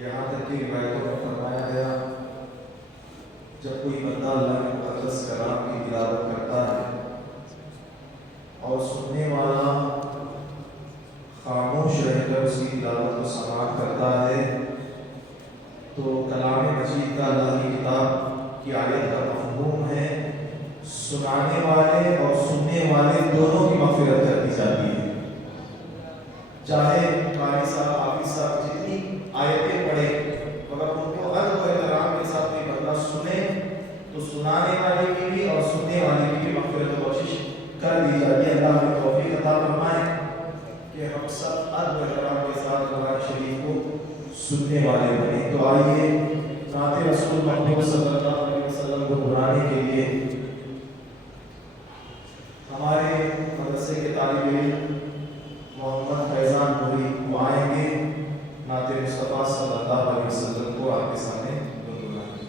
یہاں تک کہ روایتوں میں فرمایا گیا جب کوئی بندہ اللہ کے مقدس کلام کی تلاوت کرتا ہے اور سننے والا خاموش رہ کر اس کی تلاوت کو سماعت کرتا ہے تو کلام مجید کا اللہ کی کتاب کی آیت کا مفہوم ہے سنانے والے اور سننے والے دونوں کی مغفرت کر دی جاتی ہے۔ چاہے قاری صاحب حافظ صاحب جتنی آیتیں پڑھے مگر ان کو ادب و احترام کے ساتھ کوئی بندہ سنے تو سنانے والے کی بھی اور سننے والے کی بھی مغفرت و بخشش کر دی جاتی ہے۔ اللہ ہمیں توفیق عطا فرمائے کہ ہم سب ادب و احترام کے ساتھ قرآن شریف کو سننے والے بنے۔ تو آئیے نعت رسول محمد صلی اللہ علیہ وسلم کو دہرانے کے لیے ہمارے مدرسے کے طالب علم محمد فیضان نوری وہ آئیں گے نعت مصطفیٰ صلی اللہ علیہ وسلم کو آپ کے سامنے گنگنائیں۔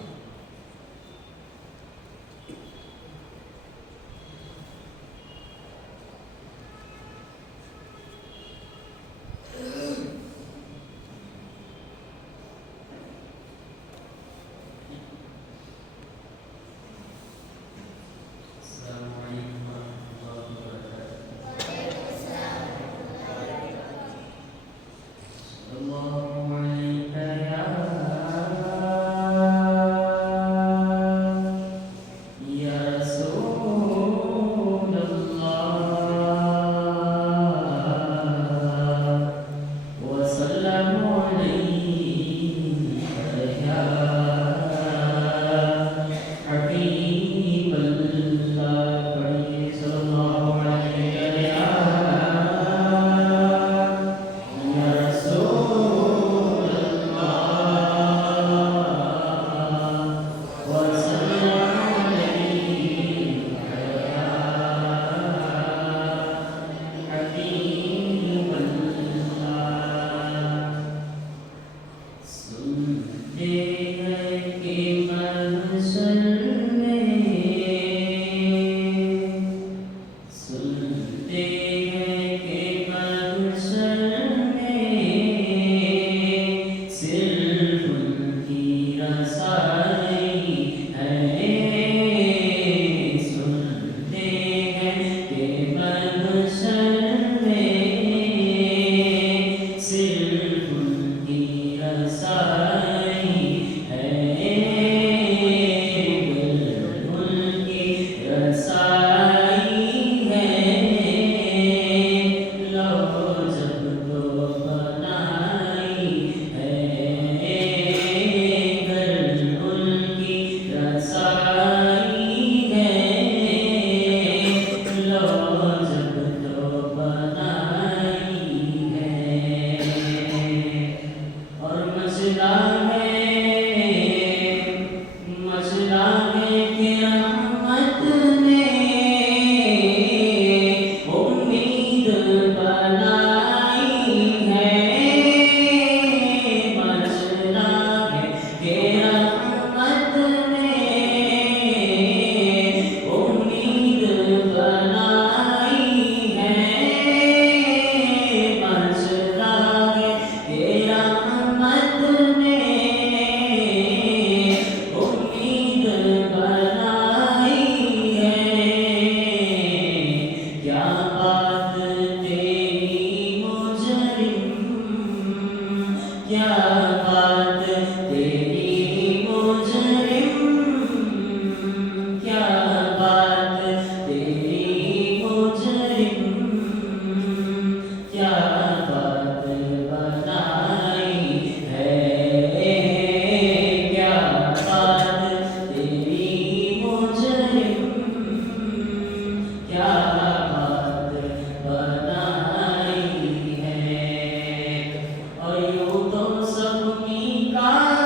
اور یوں تو سب کی کا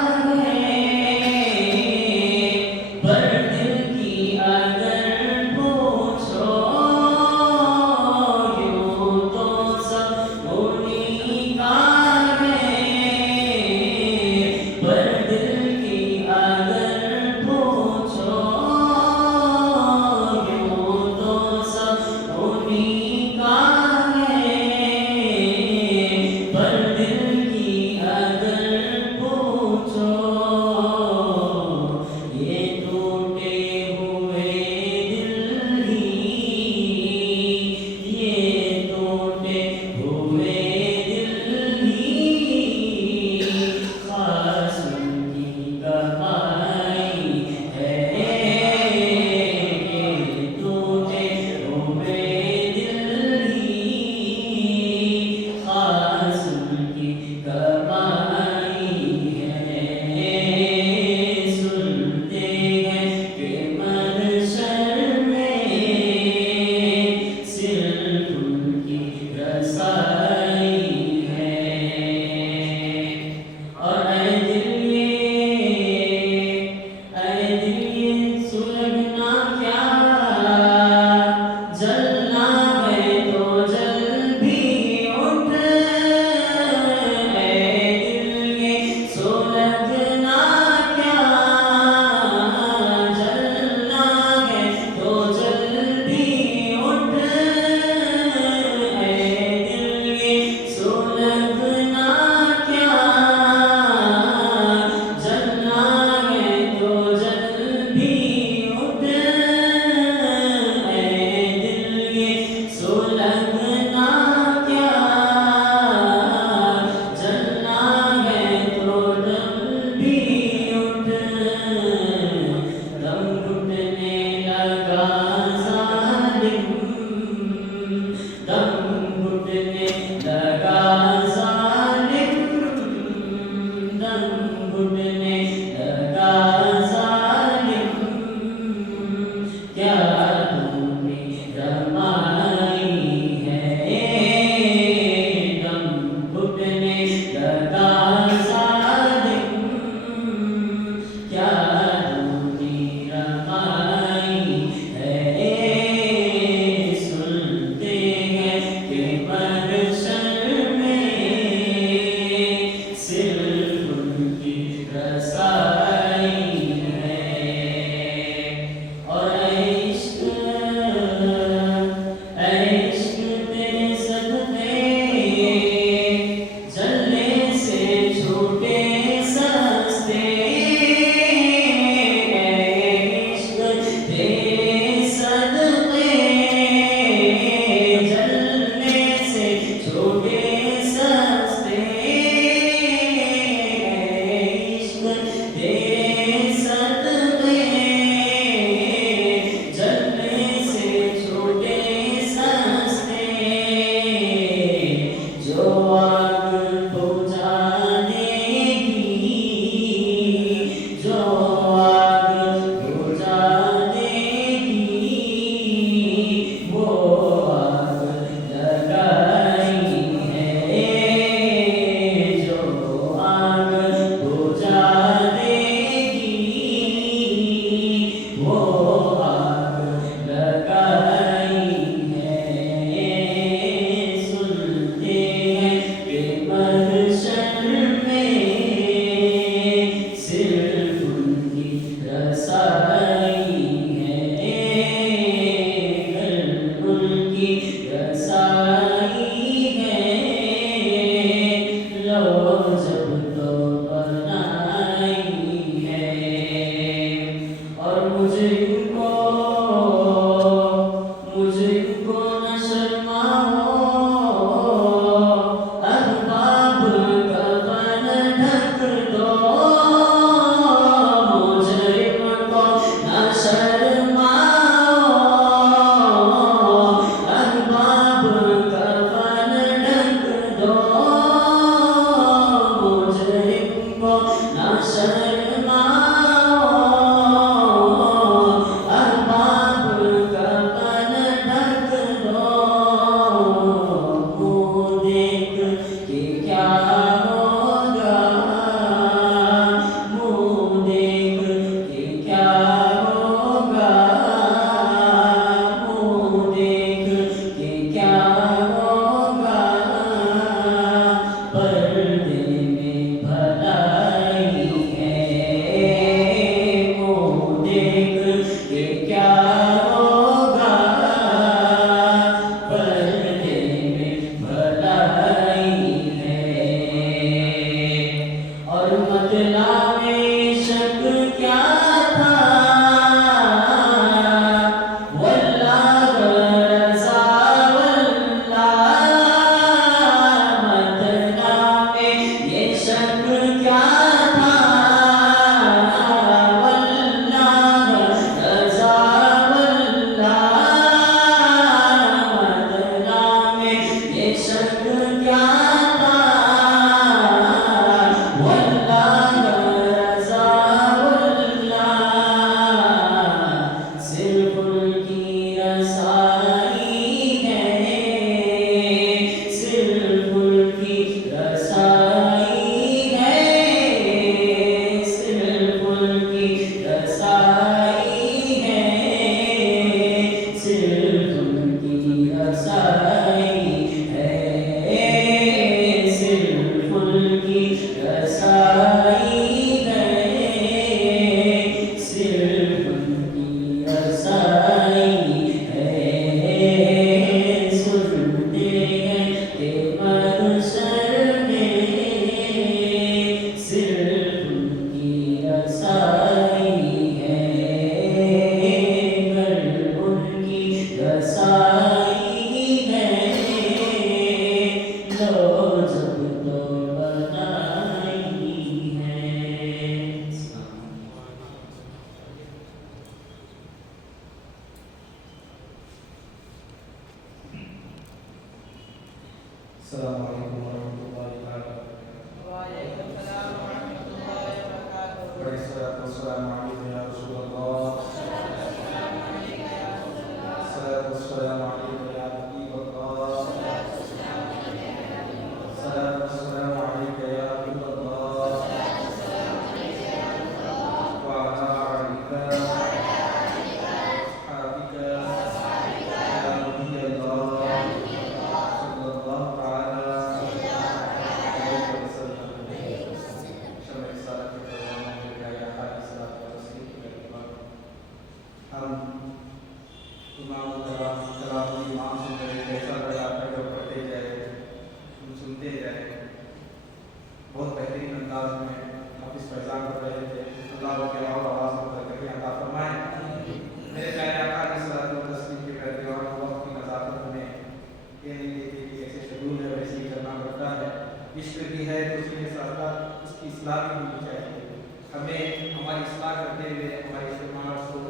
اصلاح بھی ہونی چاہیے. ہمیں ہماری اصلاح کرتے ہوئے ہمارے اجتماع کو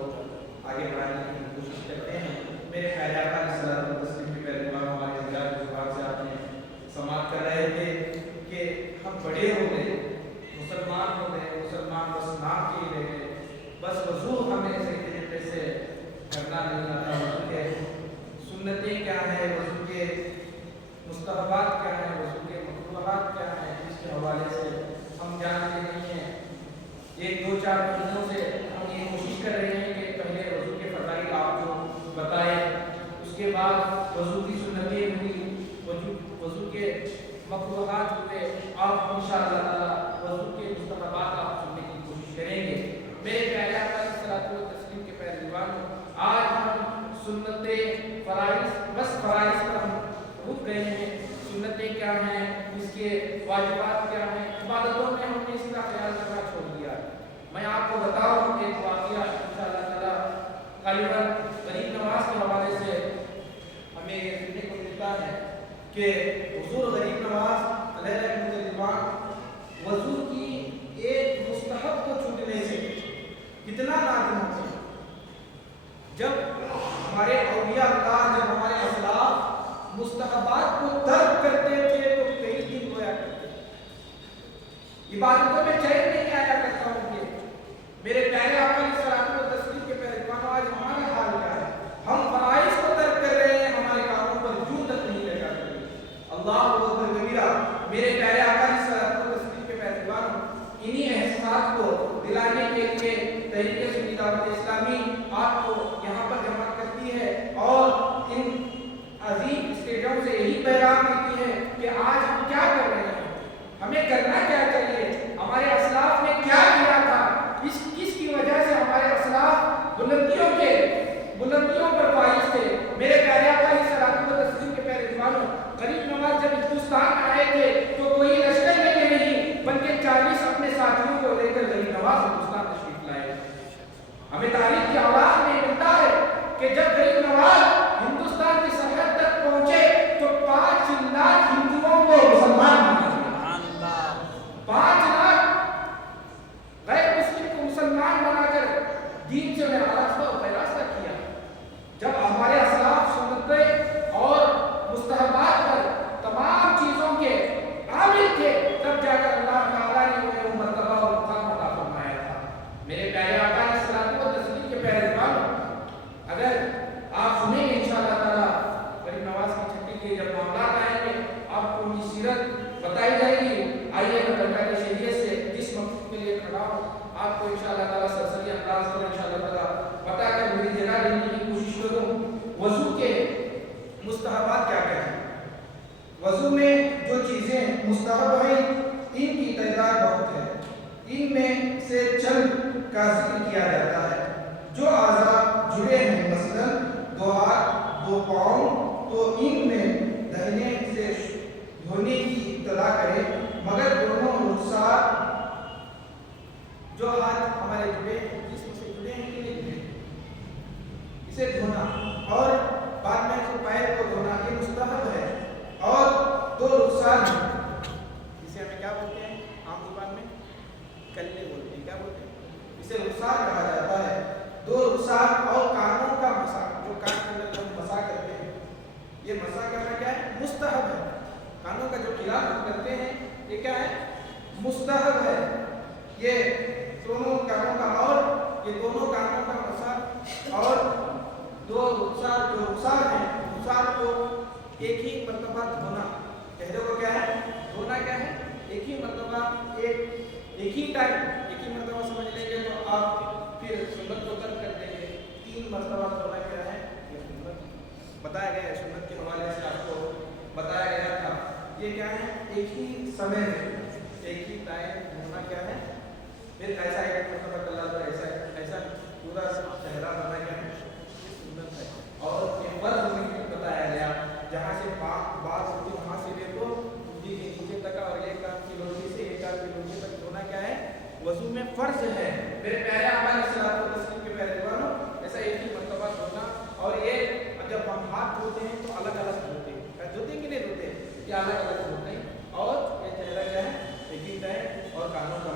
آگے بڑھانے کی کوشش کرتے ہیں. میرے پیارے آقا علیہ الصلوۃ والتسلیم کے پیروکار ہمارے حضرات کی زبان سے آپ نے سماعت کر رہے تھے کہ ہم بڑے ہو گئے, مسلمان ہو گئے, مسلمان بس نام کے ہی رہ گئے, بس وضو ہمیں صحیح طریقے سے کرنا نہیں آتا. وضو کے سنتیں کیا ہیں, وضو کے مستحبات کیا ہیں, وضو کے مکروہات کیا ہیں, اس کے حوالے سے ہم جانتے نہیں ہیں. ایک دو چار مہینوں سے ہم یہ کوشش کر رہے ہیں کہ پہلے وضو کے فضائل آپ کو بتائیں, اس کے بعد وضو کی سنتیں ہوئی, وضو کے مکروہات ہوئے, آپ انشاءاللہ تعالی وضو کے مستحبات آپ سننے کی کوشش کریں گے. میرے پیارے آقا علیہ الصلوۃ والتسلیم کے پیروکاروں, آج ہم سنتیں فرائض, بس فرائض پر ہم رک گئے ہیں. سنتیں کیا ہیں, اس کے واجبات کیا ہیں, عبادتوں میں ہم نے اس کا خیال کرنا چھوڑ دیا. میں آپ کو بتاؤں ایک واقعہ انشاءاللہ تعالی غالباً غریب نواز کے حوالے سے ہمیں یہ سننے کو ملتا ہے کہ حضور غریب نواز علیہ رحمۃ اللہ وضو کی ایک مستحب کو چھوٹنے سے کتنا نادم ہوتے ہیں. جب ہمارے اولیاء اللہ, جب ہمارے اسلاف مستحبات کو ترک کرتے تھے تو کئی دن رویا کرتے تھے, عبادتوں میں چین نہیں آیا کرتا ان کے. میرے پیارے آقا علیہ الصلوۃ والتسلیم کے پیروکاروں, آج ہمارا حال کیا ہے, ہم فرائض کو ترک کر رہے ہیں, ہمارے کاموں پر جوں تک نہیں لگا کرتے. اللہ اکبر کبیرہ. میرے پیارے آقا علیہ الصلوۃ والتسلیم کے پیروکاروں, انہی احساسات کو دلانے کے لیے تحریک سنی دعوت اسلامی آپ کو یہاں پر جمع کرتی ہے اور ان عظیم اسٹیجوں سے یہی پیغام دیتی ہے کہ آج ہم کیا کر رہے ہیں, ہمیں کرنا کیا چاہیے, ہمارے اسلاف نے کیا کیا تھا, کس کی وجہ سے ہمارے اسلاف بلندیوں پر فائز تھے. میرے پیارے آقا علیہ الصلوۃ والتسلیم کے پیروکاروں, غریب نواز جب ہندوستان میں آئے تھے تو کوئی لشکر لے کے نہیں بلکہ 40 اپنے ساتھیوں کو لے کر غریب نواز ہندوستان تشریف لائے. ہمیں تاریخ کے آغاز میں ملتا ہے کہ جب غریب نواز ہندوستان کی سرحد تک پہنچے تو 5 لاکھ ہندوؤں کو مسلمان بنا دیا. 5 لاکھ غیر مسلم کو مسلمان بنا کر دین سے انہیں آراستہ و پیراستہ کیا. جب ہمارے اسلاف سنتیں اور مستحبات پر تمام چیزوں کے عامل تھے, تب جا کر اللہ تعالیٰ نے انہیں وہ مرتبہ اور مقام عطا فرمایا تھا. میرے پیارے آقا علیہ الصلوۃ والتسلیم کے پیروکاروں, اگر آپ سنیں گے انشاءاللہ تعالیٰ غریب نواز کی چھٹی کے جب معاملات آئیں گے, آپ کو ان کی سیرت بتائی جائے گی. آئیے میں برکات شریعت سے جس مقصد کے لیے کھڑا ہوں آپ کو انشاءاللہ تعالیٰ سرسری انداز میں انشاءاللہ تعالیٰ بتا کر میری جگہ لینے کی کوشش کروں. وضو کے مستحبات کیا کیا ہیں, وضو میں جو چیزیں مستحب ہیں ان کی تعداد بہت ہے. ان میں سے چند کا ذکر کیا جاتا ہے. جو اعضاء جڑے ہیں, مثلا 2 ہاتھ 2 پاؤں, تو ان میں دہنے سے دھونے کی ابتدا کریں, مگر دونوں رخسار جو ہاتھ ہمارے جڑے ہیں, جسم سے جڑے ہیں کہ نہیں جڑے, اسے دھونا, اور بعد میں اسے پیر کو دھونا, یہ مستحب ہے. اور 2 رخسار ہیں, جسے ہمیں کیا بولتے ہیں عام زبان میں کلے بولتے ہیں, کیا بولتے ہیں, اسے رخسار کہا جاتا ہے. 2 رخسار اور کانوں کا مسا, جو کان کے اندر ہم مسا کرتے ہیں, یہ مسا کرنا کیا ہے, مستحب ہے. کانوں کا جو خلاف ہم کرتے ہیں یہ کیا ہے, مستحب ہے. یہ دونوں کانوں کا, اور یہ دونوں کانوں کا مسا اور 2 رخسار, جو رخسار ہیں رخسار کو ایک ہی مرتبہ دھونا. چہرے کو کیا ہے دھونا, کیا ہے ایک ہی مرتبہ, ایک ہی ٹائم ایک ہی مرتبہ سمجھ لیں گے تو آپ پھر سنت کو ترک کر دیں گے. 3 مرتبہ دھونا کیا ہے, یہ سنت بتایا گیا ہے, سنت کے حوالے سے آپ کو بتایا گیا تھا. یہ کیا ہے, ایک ہی سمے میں ایک ہی ٹائم دھونا کیا ہے. پھر ایسا ایک مرتبہ کر لا تو ایسا پورا چہرہ دھونا کیا ہے, سنت ہے. اور یہ فرض میں بتایا گیا, جہاں سے بات ہوتی ہے وہاں سے لے تو انگلی کے نیچے تک, اور ایک کان کی لوٹی سے ایک کان کی لوٹی تک دھونا کیا ہے, وضو میں فرض ہے. میرے پیارے آقا علیہ الصلوۃ والتسلیم کے پیروکاروں, ایسا ایک ہی مرتبہ دھونا. اور یہ جب ہم ہاتھ دھوتے ہیں تو الگ الگ دھوتے ہیں, دھوتے ہیں کہ نہیں دھوتے, یہ الگ الگ دھوتے ہیں. اور یہ چہرہ کیا ہے, ایک ہی ٹائم, اور کانوں کا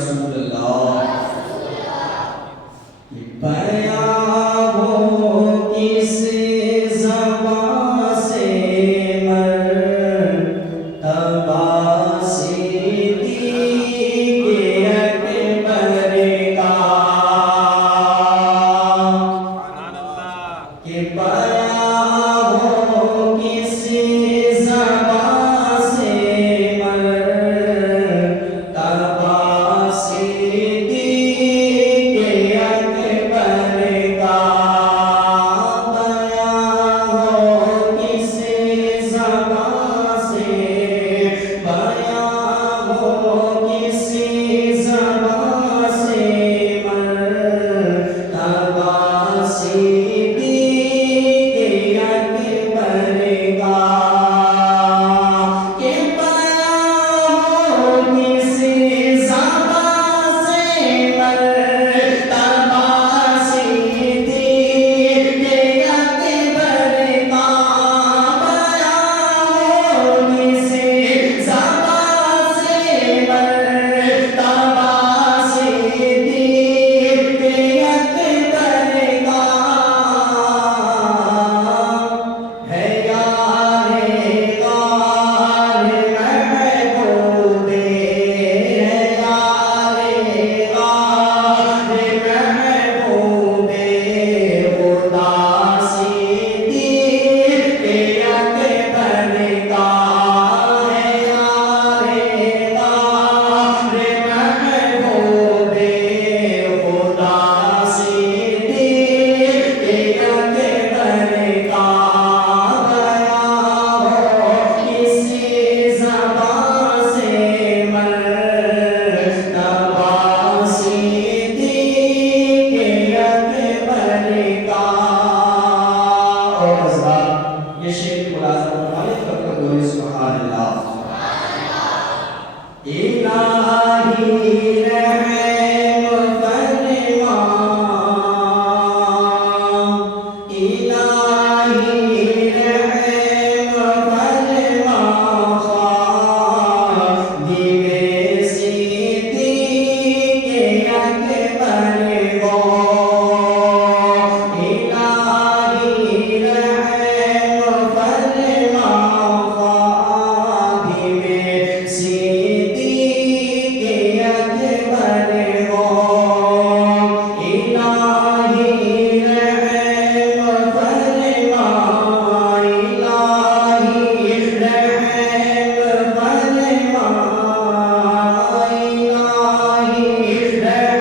رسول اللہ بیان ہو کس زبان سے مرتبہ صدیق اکبر کا کہ بیان ہو کس زبان سے مرتبہ صدیق اکبر کا بیان ہو کس زبان سے بیان ہو کس زبان سے مرتبہ صدیق اکبر کا کہ بیان ہو کس زبان سے مرتبہ صدیق اکبر کا بیان ہو کس زبان سے مرتبہ صدیق اکبر کا ہے یار غار محبوب ہے یار غار محبوب خدا صدیق اکبر کا ہے یار غار محبوب خدا صدیق اکبر کا بیان ہو کس زبان سے مرتبہ صدیق اکبر کا اور حضرات یہ شعر کی ملازمت مالک کب کر دو سبحان اللہ الہی رحم فرما الہی رحم فرما خادم صدیق اکبر کو الہی رحم فرما خادم صدیق اکبر کو الہی رحم فرما الہی رحم فرما الہی رحم فرما خادم صدیق اکبر کو الہی رحم فرما خادم صدیق اکبر کو الہی رحم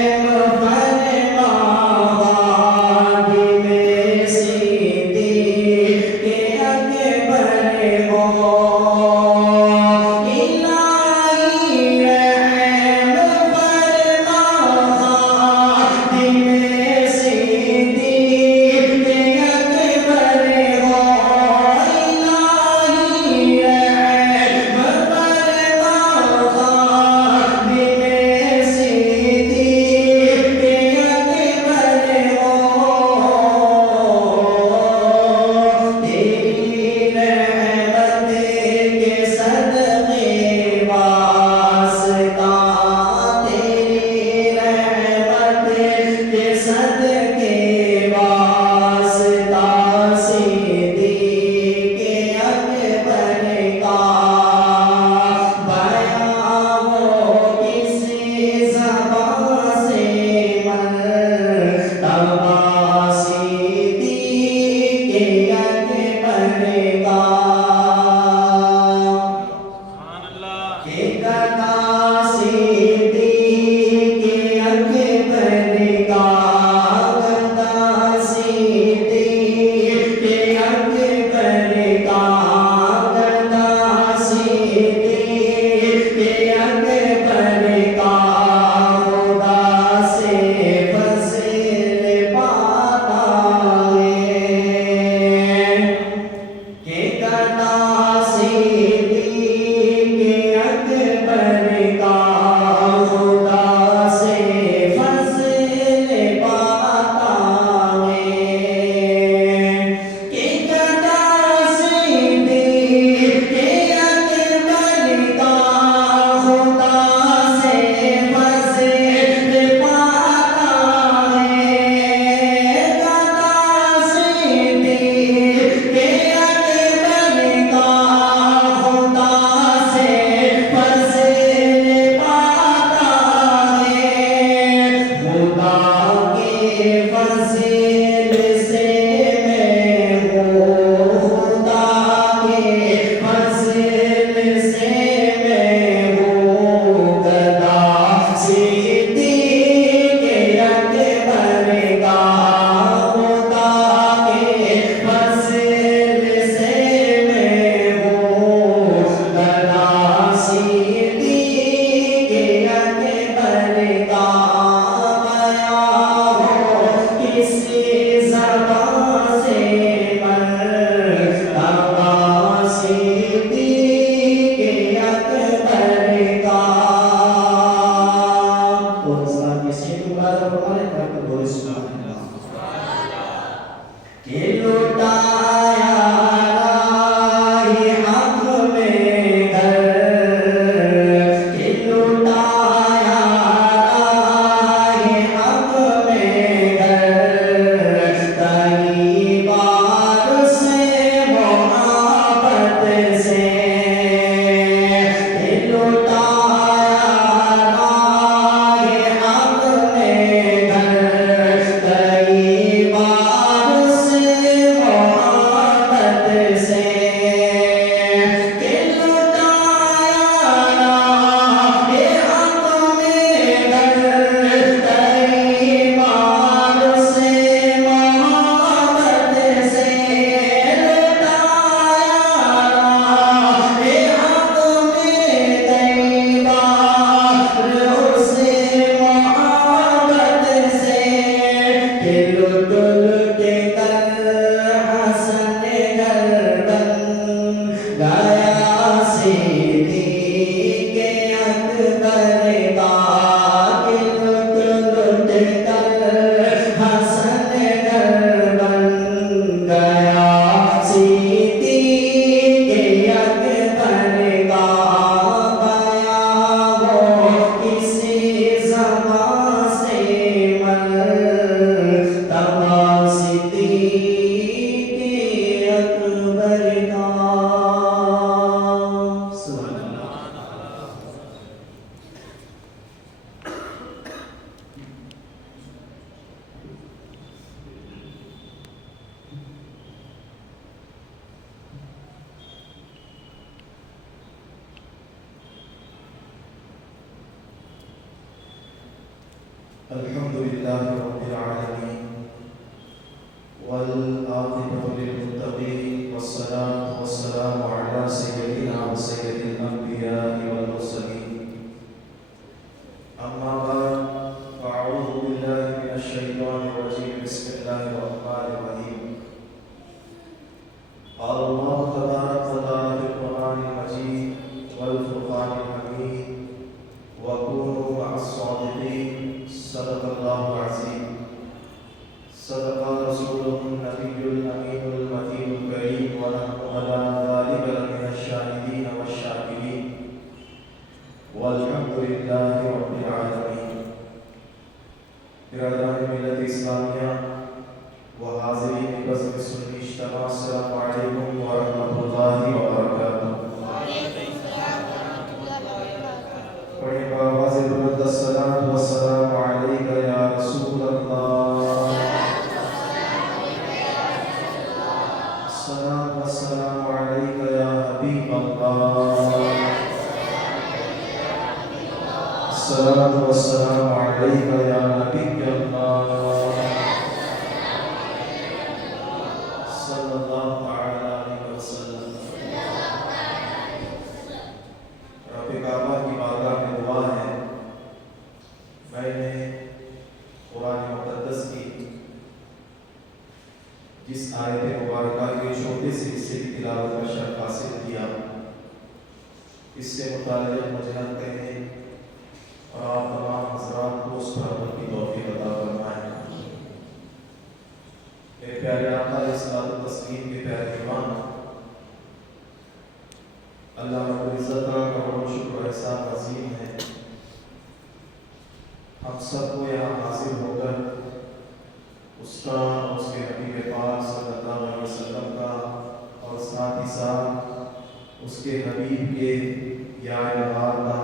فرما خادم صدیق اکبر کو تیری رحمت کے صدقے واسطہ تیری رحمت کے صدقے واسطہ صدیق اکبر کا بیان ہو کس زبان سے مرتبہ صدیق اکبر کا کہ گدا صدیق اکبر کا گدا صدیق اکبر کا گدا صدیق اکبر کا خدا سے فضل پاتا ہے کہ گدا صدیق اکبر الحمد لله رب العالمين والعاقبة للمتقين والصلاة والسلام على سيدنا وسيد الأنبياء والمرسلين أما بعد فأعوذ بالله من الشيطان الرجيم بسم الله الرحمن الرحيم قال الله تبارك وتعالى في القرآن المجيد والفرقان الحميد وكونوا مع الصادقين صدق الله العظيم صدق رسوله النبي الأمين المتين الكريم ونحن على ذلك لمن الشاهدين والشاكرين والحمد لله رب العالمين. برادران ملت اسلامیہ و حاضرین بزم سنی اجتماع السلام علیکم ورحمۃ اللہ وبرکاتہ. پڑھیں بآواز بلند الصلاۃ والسلام علیک یا رسول اللہ، الصلاۃ والسلام علیک یا حبیب اللہ، الصلاۃ والسلام علیک یا نبی اللہ صلی اللہ تعالی علیہ وسلم. رب کعبہ کی بارگاہ میں دعا ہے، میں نے قرآن مقدس کی جس آیت مبارکہ کے چھوٹے سے حصے کی تلاوت کا شرف حاصل کیا، اس سے متعلق مجھے کہنے اور آپ تمام حضرات کو اس پر عمل کی توفیق عطا فرمائیں. میرے پیارے آقا علیہ الصلوۃ والتسلیم کے پیارے ایمان، اللہ رب العزت کا کروڑوں شکر و احسان عظیم ہے ہم سب کو یہاں حاضر ہو کر اس کا اور اس کے حبیب پاک صلی اللہ علیہ وسلم کا اور ساتھ ہی ساتھ اس کے حبیب کے یاد بہار کا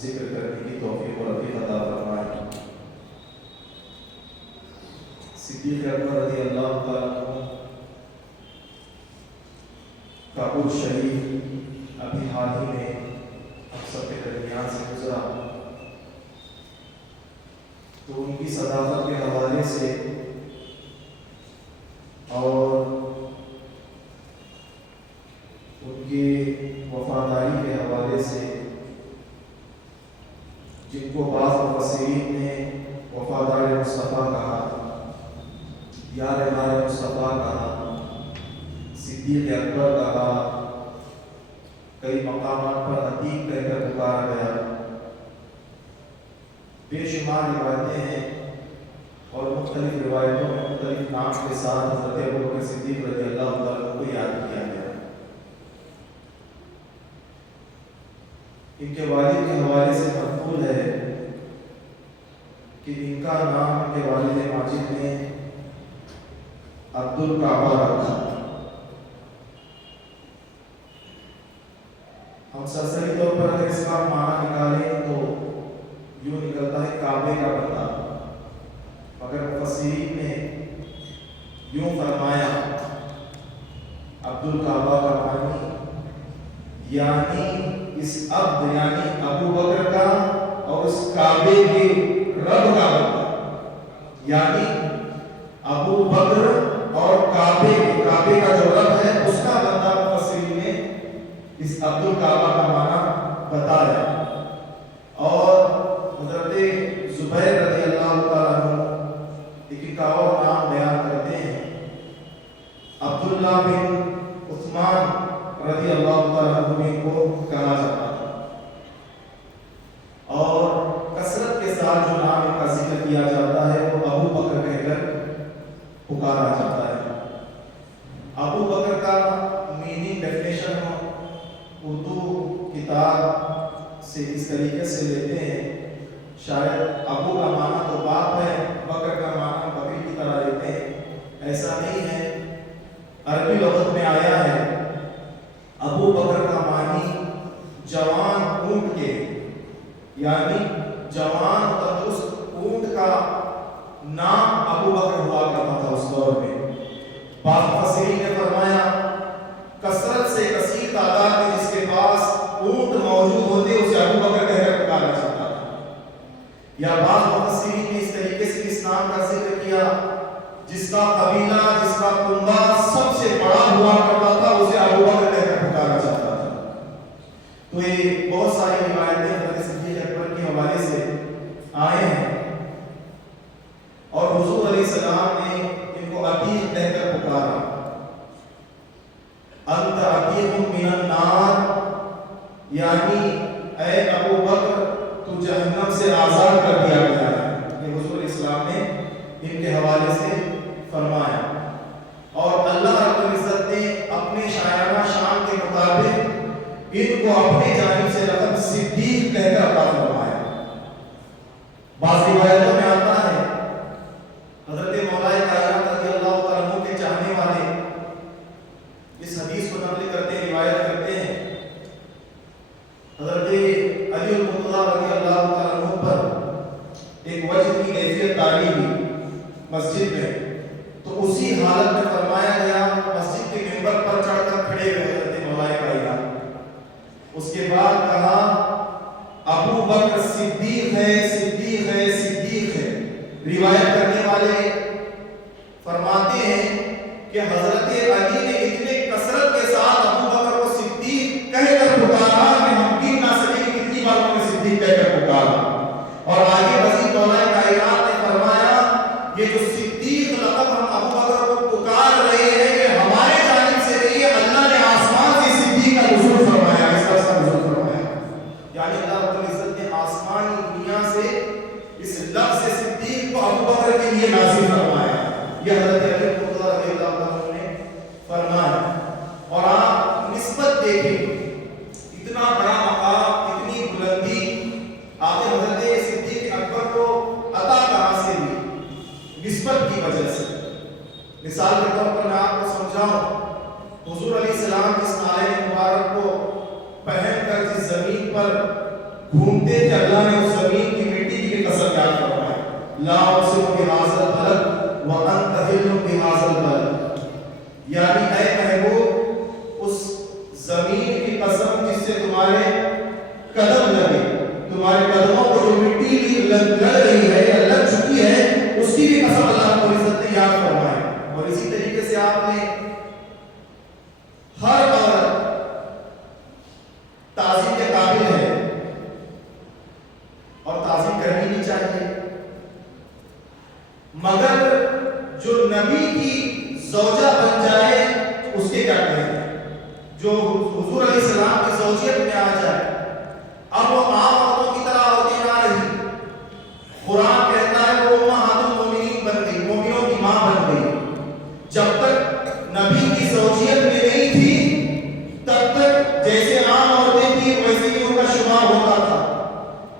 ذکر کرنے کی توفیق و رفیق عطا فرمائے. صدیق اکبر رضی اللہ تعالیٰ عنہ کا عرس شریف ابھی حال ہی میں ہم سب کے درمیان سے گزرا، تو ان کی صداقت کے حوالے سے اور ان کی وفاداری کے حوالے سے، جن کو بعض مفسرین نے وفادار مصطفیٰ کہا، یار مصطفیٰ کہا، صدیق اکبر کہا، کئی مقامات پر عتیق کہہ کر پکارا گیا. بے شمار روایتیں ہیں اور مختلف روایتوں میں مختلف نام کے ساتھ حضرت ابوبکر صدیق رضی اللہ تعالیٰ عنہ کو یاد کیا گیا. ان کے والد کے حوالے سے منقول ہے کہ ان کا نام ان کے والد ماجد نے عبد الکعبہ رکھا. ہم سرسری طور پر اگر اس کا معنی نکالیں تو یوں نکلتا ہے کعبے کا بندہ، مگر مفسرین نے یوں فرمایا عبد الکعبہ کا معنی یعنی اس عبد یعنی ابو بکر کا اور اس کعبے کے رب کا بندہ، یعنی ابو بکر اور کعبے کا جو رب ہے اس کا بندہ. مفسرین نے اس عبد الکعبہ کا معنی بتایا. اور حضرت زبیر رضی اللہ تعالیٰ عنہ ایک اور نام بیان کرتے ہیں، عبداللہ بن عثمان رضی اللہ تعالیٰ عنہ کو کہا جاتا تھا. اور کثرت کے ساتھ جو نام ان کا ذکر کیا جاتا ہے وہ ابو بکر کہہ کر پکارا جاتا ہے. ابو بکر کا میننگ ڈیفینیشن ہم اردو کتاب سے اس طریقے سے لیتے ہیں، شاید ابو کا معنی تو باپ ہے، بکر کا معنی بکری کی طرح لیتے ہیں، ایسا نہیں ہے. عربی لغت میں آیا ہے ابو بکر کا معنی جوان اونٹ کے، یعنی جوان تندرست اونٹ کا نام ابو بکر ہوا کرتا تھا اس دور میں. بعض مفسرین نے فرمایا کثرت سے کثیر تعداد میں جس کے پاس اونٹ موجود ہوتے اسے ابو بکر کہہ کر پکارا جاتا تھا. یا بعض مفسرین نے اے ابو بکر تو جہنم سے آزاد کر دیا گیا ہے۔ یہ حضور اسلام نے ان کے حوالے سے فرمایا، اور اللہ رب العزت نے اپنے شاعرانہ شان کے مطابق ان کو اپنے جانب سے لقب صدیق کہہ کر عطا فرمایا۔ بعض روایتوں میں آتا ہے حضرت مولا کائنات رضی اللہ تعالیٰ عنہ کے چاہنے والے اس حدیث کو نقل کرتے ہیں، روایت کرتے ہیں، حضرت علی المرتضیٰ رضی اللہ تعالیٰ عنہ پر ایک وجہ کی کیفیت تاری ہوئی مسجد میں، تو اسی حالت میں فرمایا گیا مسجد کے منبر پر چڑھ کر کھڑے ہوئے حضرت مولا کائنات، اس کے بعد کہا ابو بکر صدیق ہے، صدیق ہے، صدیق ہے۔ روایت کرنے والے فرماتے ہیں کہ حضرت علی نے اتنے کثرت کے ساتھ ابو بکر کو صدیق کہہ کر پکارا کہ ہم گن نہ سکے کہ کتنی بار انہوں نے صدیق کہہ کر پکارا، اور آگے مزید مولا کائنات نے فرمایا یہ جو صدیق لقب ہم ابو بکر کو پکار رہے ہیں یہ ہمارے جانب سے نہیں ہے، اللہ نے آسمان سے صدیق کا نزول فرمایا، اس کا نزول فرمایا، یعنی اللہ رب العزت نے آسمانی دنیا سے اس لفظ صدیق کو ابو بکر کے لیے نازل فرمایا۔ یہ حضرت علی مرتضیٰ رضی اللہ عنہ نے فرمایا، اور آپ نسبت دیکھیں اتنا بڑا مقام، اتنی بلندی آخر حضرت صدیق اکبر کو عطا کہاں سے ہوئی؟ نسبت کی وجہ سے۔ مثال کے طور پر میں آپ کو سمجھاؤں، حضور علیہ السلام جس نعل مبارک کو پہن کر جس زمین پر گھومتے تھے اللہ نے اس زمین کی مٹی کی قسم یاد فرمائی، لا اقسم بہذا البلد وانت حل بہذا البلد، یعنی اے محبوب اس زمین کی قسم جس سے تمہارے قدم لگے، تمہارے قدموں کو جو مٹی لگ رہی ہے یا لگ چکی ہے اس کی بھی قسم اللہ رب العزت نے یاد فرمائی۔ اور اسی طریقے سے آپ نے ہر عورت تعظیم کے قابل ہے اور تعظیم کرنی بھی چاہیے، مگر جو نبی کی زوجہ بن جائے اس کے کیا کہیں، جو حضور علیہ السلام کی زوجیت میں آ جائے اب وہ عام عورتوں کی طرح ہوتی نہ رہی، قرآن کہتا ہے وہ امہات المومنین بن گئی، مومنوں کی ماں بن گئی۔ جب تک نبی کی زوجیت میں نہیں تھی تب تک جیسے عام عورتیں تھیں ویسے ہی ان کا شمار ہوتا تھا،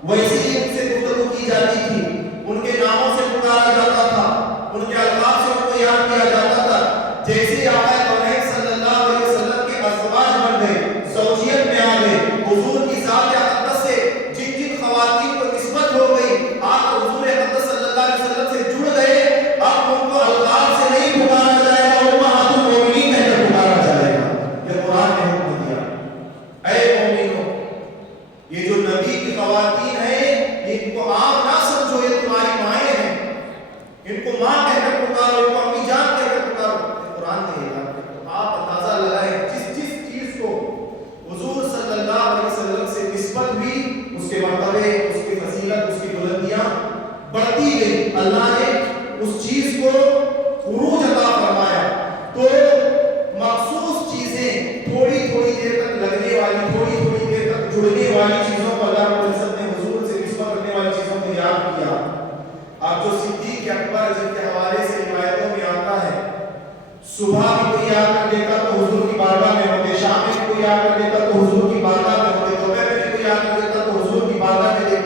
ویسے ہی ان سے گفتگو کی جاتی تھی، ان کے ناموں سے پکارا جاتا تھا، ان کے القاب سے ان کو یاد کیا جاتا تھا۔ جیسے ہی آقا کونین صلی اللہ علیہ وسلم کے ازواج بن گئے، زوجیت میں آ گئے، حضور کی ذات اقدس سے جن جن خواتین کو نسبت ہو گئی آپ حضور اقدس صلی اللہ علیہ وسلم سے جڑ گئے، اب ان کو القاب سے نہیں پکارا جائے گا، امہات المومنین کہہ کر پکارا جائے گا۔ یہ قرآن نے حکم دیا، اے مومنوں یہ جو نبی کی خواتین ہیں ان کو آپ نہ سمجھو یہ تمہاری مائیں ہیں، ان کو ماں کہہ کر پکارو، ان کو امی جان کہہ کر پکارو، یہ قرآن نے یہ کہا۔ تو آپ اندازہ لگائیں جس جس چیز کو حضور صلی اللہ علیہ وسلم سے نسبت ہوئی اس کے مرتبے، اس کی فضیلت، اس کی بلندیاں بڑھتی گئی، اللہ نے اس چیز کو عروج عطا فرمایا۔ تو مخصوص چیزیں تھوڑی تھوڑی دیر تک لگنے والی، تھوڑی تھوڑی دیر تک جڑنے والی چیزوں کو اللہ رب العزت نے حضور سے نسبت کرنے والی چیزوں کو یاد کیا۔ آپ جو صدیق اکبر جن کے حوالے سے روایتوں میں آتا ہے صبح بھی کوئی آ کر دیتا تو حضور کی بارگاہ میں ہوتے، شام میں بھی کوئی آ کر دیتا تو حضور کی بارگاہ میں ہوتے، دوپہر میں بھی کوئی آ کر دیتا تو حضور کی بارگاہ میں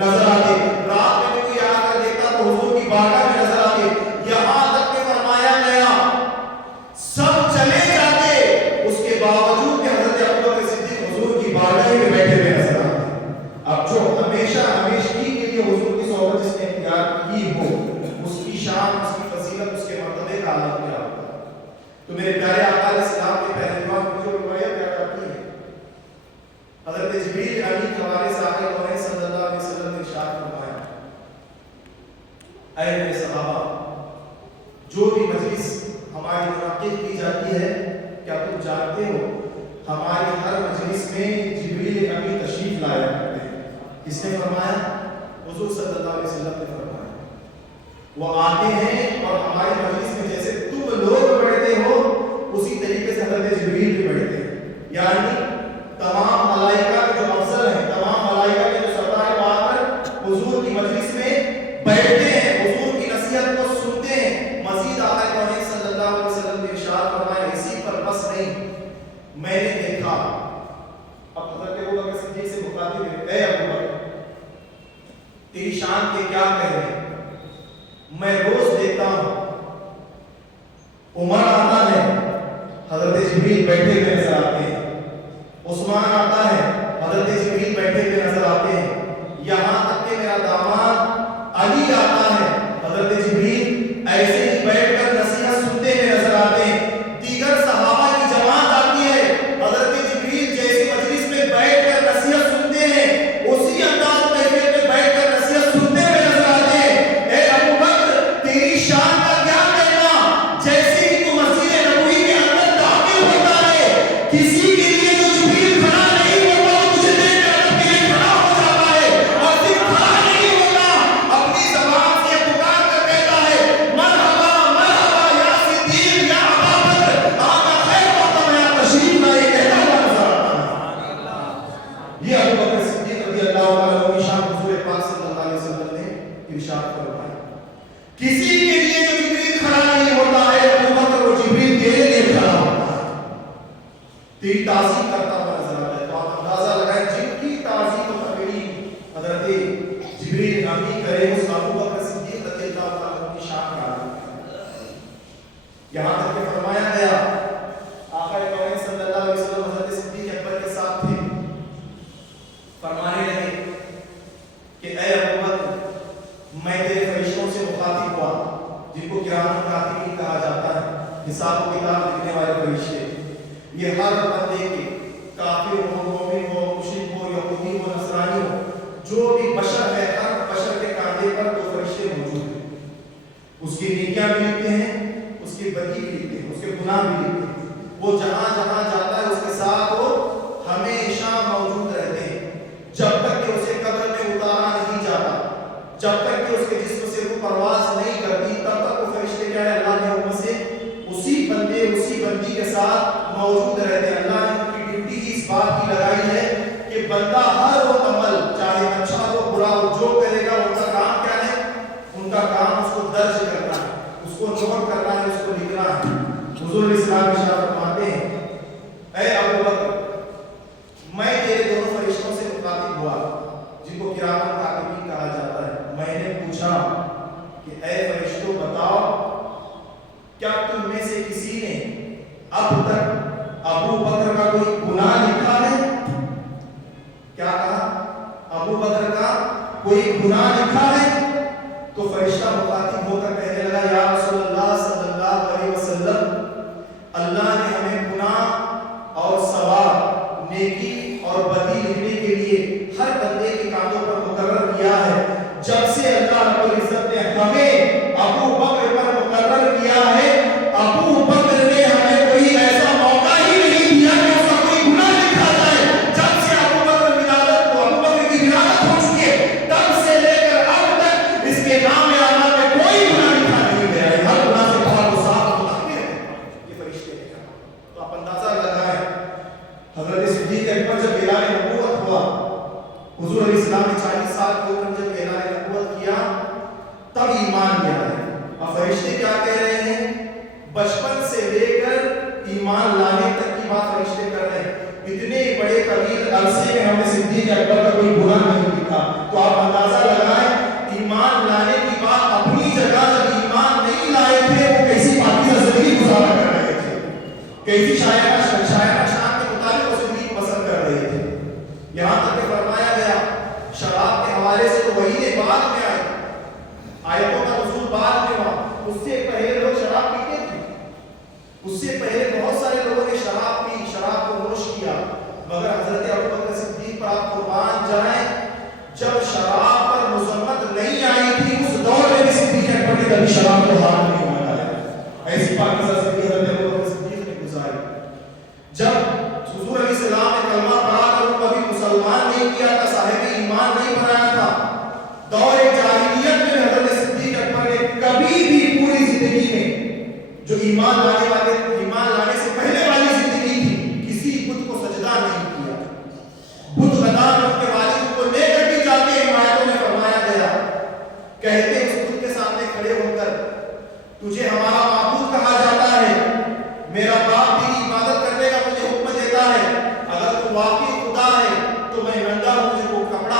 نظر آتے، رات میں بھی کوئی آ کر دیتا تو حضور کی بارگاہ میں نظر آتے، یہاں تک کہ فرمایا گیا سب چلے جاتے اس کے باوجود کہ حضرت ابوبکر صدیق حضور کی بارگاہ میں بیٹھے ہوئے نظر آتے۔ اب جو ہمیشہ ہمیشگی کے لیے حضور کی صحبت جس نے اختیار کی ہو اس کی شان، اس کی فضیلت، اس کے مرتبے کا عالم کیا ہوتا ہے۔ تو میرے پیارے آقا علیہ السلام کے پہلوان کی جو روایت کیا کرتی ہے حضرت جبریل امین کے حوالے سے آقا کونین صلی اللہ علیہ وسلم نے ارشاد فرمایا، اے میرے صحابہ جو بھی مجلس ہماری منعقد کی جاتی ہے کیا تم جانتے ہو ہماری ہر مجلس میں جبریل امین تشریف لایا کرتے ہیں۔ کس نے فرمایا؟ حضور صلی اللہ علیہ وسلم نے فرمایا وہ آتے ہیں اور ہماری مجلس میں جیسے تم لوگ بیٹھتے ہو اسی طریقے سے حضرت جبریل بھی بیٹھتے ہیں، یعنی تمام ملائکہ جو افضل ہیں، اے ابو بکر تیری شان کے کیا کہنے، میں روز دیکھتا ہوں عمر آتا ہے حضرت جبریل بیٹھے ہوئے نظر آتے ہیں، عثمان آتا ہے حضرت جبریل بیٹھے ہوئے نظر آتے ہیں، یہاں تک کہ میرا داماد علی آتا ہے حضرت جبریل ایسے ہی بیٹھ کر نصیحت سنتے ہوئے نظر آتے ہیں، دیگر صحابہ کی جماعت آتی ہے حضرت جبریل جیسے مجلس میں بیٹھ کر نصیحت سنتے ہیں اسی انداز میں بیٹھ کر نصیحت سنتے ہوئے نظر آتے ہیں۔ اے ابو بکر تیری شان کا کیا کہنا، جیسے ہی تو مسجد نبوی کے اندر داخل ہوتا ہے کسی کے لیے جو جبریل کھڑا نہیں ہوتا وہ تجھے دیکھ کر اپنے لیے کھڑا ہو جاتا ہے، اور صرف کھڑا نہیں ہوتا اپنی زبان سے پکار کر کہتا ہے مرحبا مرحبا یا صدیق یا ابا بکر، آقا خیر وقت میں تشریف لائے کہتا ہوا نظر آتا ہے۔ یہ ابو بکر صدیق رضی اللہ عنہ کی شان حضور پاک صلی اللہ علیہ وسلم نے ارشاد فرمایا، کسی کے لیے جو جبریل کھڑا نہیں ہوتا ہے ابو بکر وہ جبریل تیرے لیے کھڑا ہوتا ہے، تیری تعظیم کرتا ہوا نظر آتا ہے۔ تو آپ اندازہ لگائیں جن کی تعظیم و تقریم حضرت جبریل امی کرے اس ابو بکر صدیق رضی اللہ عنہ کی شان کا یہاں تک کہ فرمایا گیا آقا کون صلی اللہ علیہ وسلم حضرت صدیق اکبر کے ساتھ تھے، فرمانے لگے کہ اے ابو بکر میں تیرے فرشتوں سے مخاطب ہوا جن کو کرام کاتبین کہا جاتا ہے، حساب و کتاب لکھنے والے فرشتے، یہ ہر بندے کے کافر ہو مومن ہو مشرک ہو یہودی ہو نصرانی ہو جو بھی بشر ہے ہر بشر کے کاندھے پر دو فرشتے موجود ہیں، اس کی نیکیاں بھی لکھتے ہیں اس کی بدی بھی لکھتے ہیں اس کے گناہ بھی لکھتے ہیں، وہ جہاں جہاں جاتا ہے اس کے ساتھ وہ ہمیشہ موجود رہتے ہیں جب تک کہ اسے قبر میں اتارا نہیں جاتا، جب تک کہ اس کے جسم سے وہ پرواز نہیں کرتی تب تک وہ فرشتے کیا ہے اللہ کے حکم سے اسی بندے اسی بندی کے ساتھ موجود رہتے ہیں۔ اللہ نے ان کی ڈیوٹی ہی اس بات کی لگائی ہے کہ بندہ ہر وہ عمل چاہے اچھا ہو برا ہو جو کرے گا ان کا کام کیا ہے، ان کا کام اس کو درج کرنا ہے، اس کو نوٹ کرنا ہے، اس کو لکھنا ہے۔ حضور اسلام ارشاد فرماتے ہیں اے ابو بکر میں تیرے دونوں فرشتوں سے مخاطب ہوا جن کو کرام کاتبین کہا جاتا ہے، میں نے پوچھا کہ اے فرشتوں بتاؤ کیا تم میں سے کسی نے اب تک ابو بکر کا کوئی گناہ لکھا ہے؟ کیا کہا؟ ابو بکر کا کوئی گناہ لکھا ہے؟ تو فرشتہ مخاطب ہو کر کہنے لگا یا رسول اللہ صلی اللہ علیہ وسلم اللہ نے ہمیں گناہ اور ثواب نیکی اور بدی لکھنے کے لیے ہر بندے کے کانوں پر مقرر کیا ہے۔ جب سے اللہ رب العزت نے ہمیں ابو بکر پر مقرر کیا ہے ابو بکر نے ہمیں کوئی ایسا موقع ہی نہیں دیا کہ اس کا کوئی گناہ لکھا جائے۔ جب سے ابو بکر کی ولادت ہو چکی ہے تب سے لے کر اب تک اس کے نام اعمال میں کوئی گناہ لکھا نہیں گیا ہے، ہر گناہ سے پاک و صاف مطہر ہے۔ یہ فرشتے نے کہا۔ تو آپ اندازہ لگائیں حضرت صدیق اکبر جب اعلان نبوت ہوا حضور علیہ السلام نے 40 سال کی عمر جب اعلان نبوت کیا تب ایمان لیا ہے۔ اور فرشتے کیا کہہ رہے ہیں، بچپن سے لے کر ایمان لانے تک کی بات فرشتے کر رہے ہیں۔ اتنے بڑے طویل عرصے میں ہم نے صدیق اکبر کا کوئی گناہ نہیں لکھا۔ تو آپ اندازہ لگائیں ایمان لانے کی بات اپنی جگہ جب ایمان نہیں لائے تھے وہ کیسی پاکیزہ زندگی گزارا کر رہے تھے، کیسی شاعرہ شان کے مطابق وہ زندگی پسند کر رہے تھے۔ یہاں تک کہ فرمایا گیا شراب کے حوالے سے تو وہی بعد میں آئے، آیتوں کا نزول بعد میں ہوا، اس سے پہلے لوگ شراب پیتے تھے، اس سے پہلے بہت سارے لوگوں نے شراب پی، شراب کو نوش کیا، مگر حضرت ابوبکر صدیق پر آپ قربان جائیں جب شراب پر مذمت نہیں آئی تھی اس دور میں بھی صدیق اکبر نے کبھی شراب کو ہاتھ نہیں لگایا۔ ایسی پاکیزہ زندگی حضرت ابوبکر صدیق نے گزاری۔ جب حضور علیہ السلام نے کلمہ پڑھا کر ان کو ابھی مسلمان نہیں کیا تھا، صاحب ایمان نہیں بنایا تھا، دور جاہلیت میں حضرت صدیق اکبر نے کبھی بھی پوری زندگی میں جو ایمان لانے سے پہلے والی زندگی تھی کسی بت کو سجدہ نہیں کیا۔ بت غدار ان کے والد کو لے کر بھی جاتے حمایتوں میں فرمایا گیا، کہتے اس بت کے سامنے کھڑے ہو کر تجھے ہمارا معبود کہا جاتا ہے، میرا باپ تیری عبادت کرنے کا مجھے حکم دیتا ہے، اگر تو واقعی خدا ہے تو میں ننگا ہوں، مجھے کو کپڑا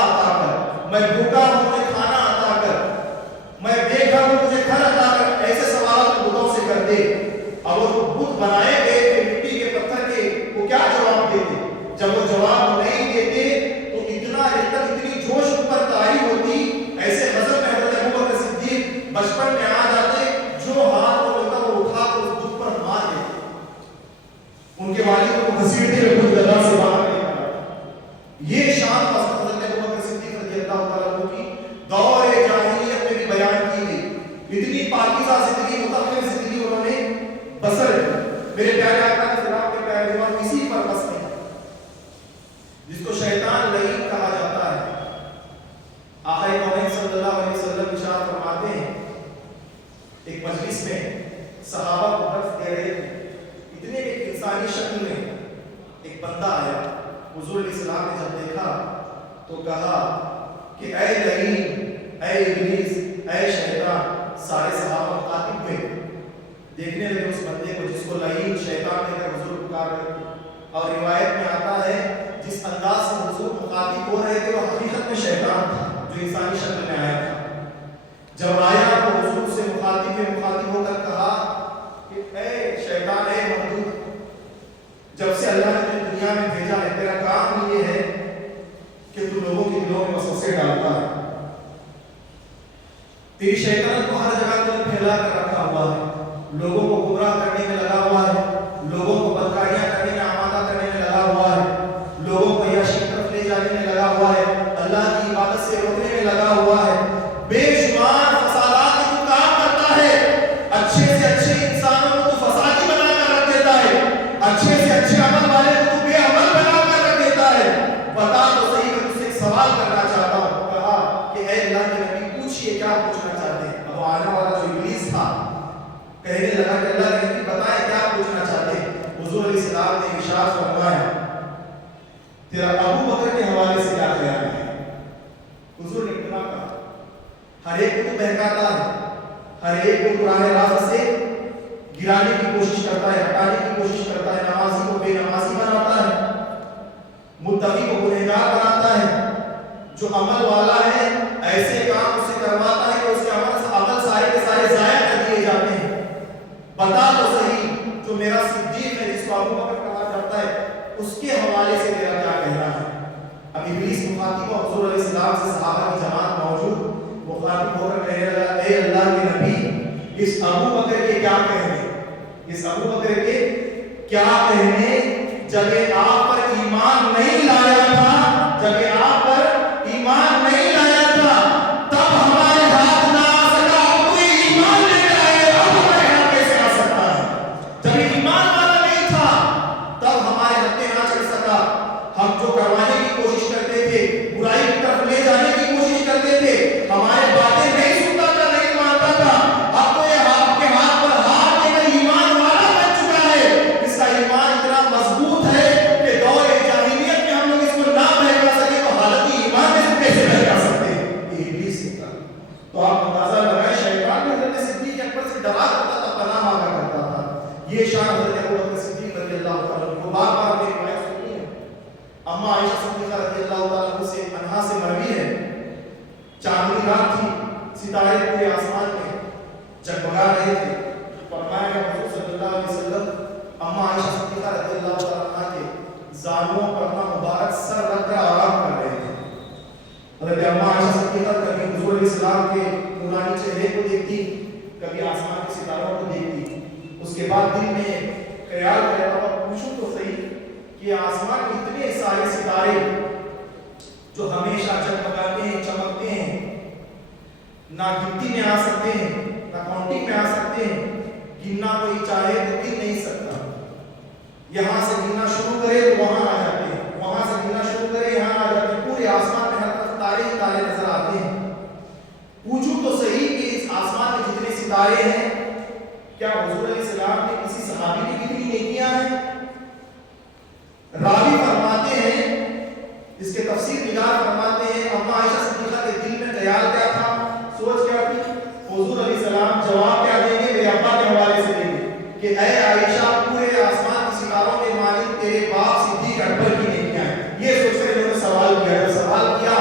کہا کہ اے لعین، اے ابلیس، اے شیطان. سارے صحابہ مخاطب ہوئے، دیکھنے لگے اس بندے کو جس کو لعین شیطان کہہ کر حضور پکار رہے تھے. اور روایت میں آتا ہے جس انداز سے حضور مخاطب ہو رہے تھے وہ حقیقت میں شیطان تھا جو انسانی شکل میں آیا تھا. جب آیا تو حضور سے مخاطب ہو کر کہا کہ اے شیطان، اے مردود، جب سے اللہ نے تجھے دنیا میں بھیجا ہے تیرا کام یہ ہے کہ تو لوگوں کے دلوں میں وسوسے ڈالتا ہے. تیری شیطان کو ہر جگہ تم پھیلا کر رکھا ہوا ہے، لوگوں کو گمراہ کرنے میں لگا ہوا ہے، لوگوں کو بدکاریاں کرنے میں آمادہ کرنے میں لگا ہوا ہے، لوگوں کو عیاشی کی طرف لے جانے میں لگا ہوا ہے، اللہ کی عبادت سے روکنے میں لگا ہوا ہے. بے شمار فسادات میں تو کام کرتا ہے. اچھے سے اچھے انسانوں کو تو فسادی بنا کر رکھ دیتا ہے، اچھے سے اچھے عمل والے کو تو بے عمل بنا کر رکھ دیتا ہے. بتا تو صحیح، میں تجھ سے ایک سوال کرنا چاہتا ہوں. کہا کہ اے اللہ کے نبی پوچھئے، کیا پوچھنا چاہتے ہیں؟ اب آنے والا جو ابلیس تھا کہنے لگا کہ اللہ کے نبی بتائیں کیا پوچھنا چاہتے ہیں. حضور علیہ السلام نے ارشاد فرمایا تیرا ابو بکر کے حوالے سے کیا خیال ہے؟ حضور نے اتنا کہا ہر ایک کو تو بہکاتا ہے، ہر ایک کو راہ راست سے گرانے کی کوشش کرتا ہے، ہٹانے کی کوشش کرتا ہے، نمازی کو بے نمازی بناتا ہے، متقی کو گنہگار بناتا ہے. جو عمل والا ہے ایسے کام اسے کرواتا ہے کہ اس کے عمل سارے کے سارے ضائع کر دیے جاتے ہیں. بتا تو صحیح جو میرا صدیق ہے جس کو ابو بکر کہا جاتا ہے اس کے حوالے سے تیرا کیا کہنا ہے؟ اب ابلیس مخاطب حضور علیہ السلام سے صحابہ کی جماعت موجود مخاطب ہو کر کہنے لگا اے اللہ کے نبی اس ابو بکر کے کیا کہنے، اس ابو بکر کے کیا کہنے جب آپ پر ایمان نہیں لایا تھا، جب آپ پر ایمان نہیں لایا تھا تب ہمارے ہاتھ نہ آ سکا. اور کوئی ایمان لے آئے اب ہمارے ہاتھ کیسے آ سکتا ہے؟ جب ایمان والا نہیں تھا تب ہمارے ہاتھ پہ نہ چڑھ سکا. ہم جو کروانے کی کوشش کرتے تھے، برائی کی طرف لے جانے کی کوشش کرتے تھے، ہمارے باتیں نہیں سنتا تھا، نہیں مانتا تھا. اب تو یہ آپ کے ہاتھ پر ہاتھ لے کر ایمان والا بن چکا ہے. اس کا ایمان اتنا مضبوط ہے کہ دور جاہلیت میں ہم لوگ اس کو نہ بہکا سکے تو حالت ایمان میں سے کیسے بہکا سکتے ہیں؟ یہ ابلیس کا. تو آپ اندازہ لگائیں شیطان بھی حضرت صدیق اکبر سے ڈرا کرتا تھا، پناہ مانگا کرتا تھا. یہ شان حضرت ابو بکر صدیق رضی اللہ تعالیٰ عنہ کو بار بار میں روایت سنی ہے. اما عائشہ صدیقہ رضی اللہ تعالیٰ عنہ سے انہا سے مروی ہے چاندنی رات تھی، ستارے پورے آسمان میں جگمگا رہے تھے. فرمایا کہ حضور صلی اللہ علیہ وسلم اما عائشہ صدیقہ رضی اللہ تعالیٰ عنہ کے زانوؤں پر اپنا مبارک سر رکھ کر آرام کر رہے تھے. حضرت اما عائشہ صدیقہ کبھی حضور علیہ السلام کے نورانی چہرے کو دیکھتی، کبھی آسمان کے ستاروں کو دیکھتی. اس کے بعد دل میں خیال رہتا تھا پوچھوں تو صحیح کہ آسمان میں اتنے سارے ستارے جو ہمیشہ جگمگاتے ہیں، چمکتے ہیں، نہ گنتی میں آ سکتے ہیں، نہ کاؤنٹنگ میں آ سکتے ہیں، گننا کوئی چاہے تو گن نہیں سکتا. یہاں سے گننا شروع کرے تو وہاں آ جاتے ہیں، وہاں سے گننا شروع کرے یہاں آ جاتے ہیں. پورے آسمان میں ہر طرف تارے ہی تارے نظر آتے ہیں. پوچھوں تو صحیح کہ اس آسمان میں جتنے ستارے ہیں کیا حضور علیہ السلام کے کسی صحابی کی کتنی نیکیاں ہیں؟ راوی فرماتے ہیں، اس کے تفسیر نگار فرماتے ہیں اما عائشہ صدیقہ کے دل میں خیال کیا تھا، سوچ کیا تھی؟ حضور علیہ السلام جواب کیا دیں گے؟ میرے ابا کے حوالے سے دیں گے کہ اے عائشہ پورے آسمان کے ستاروں کے مالک تیرے باپ صدیق اکبر کی نیکیاں ہیں. یہ سوچ کر انہوں نے سوال کیا. جب سوال کیا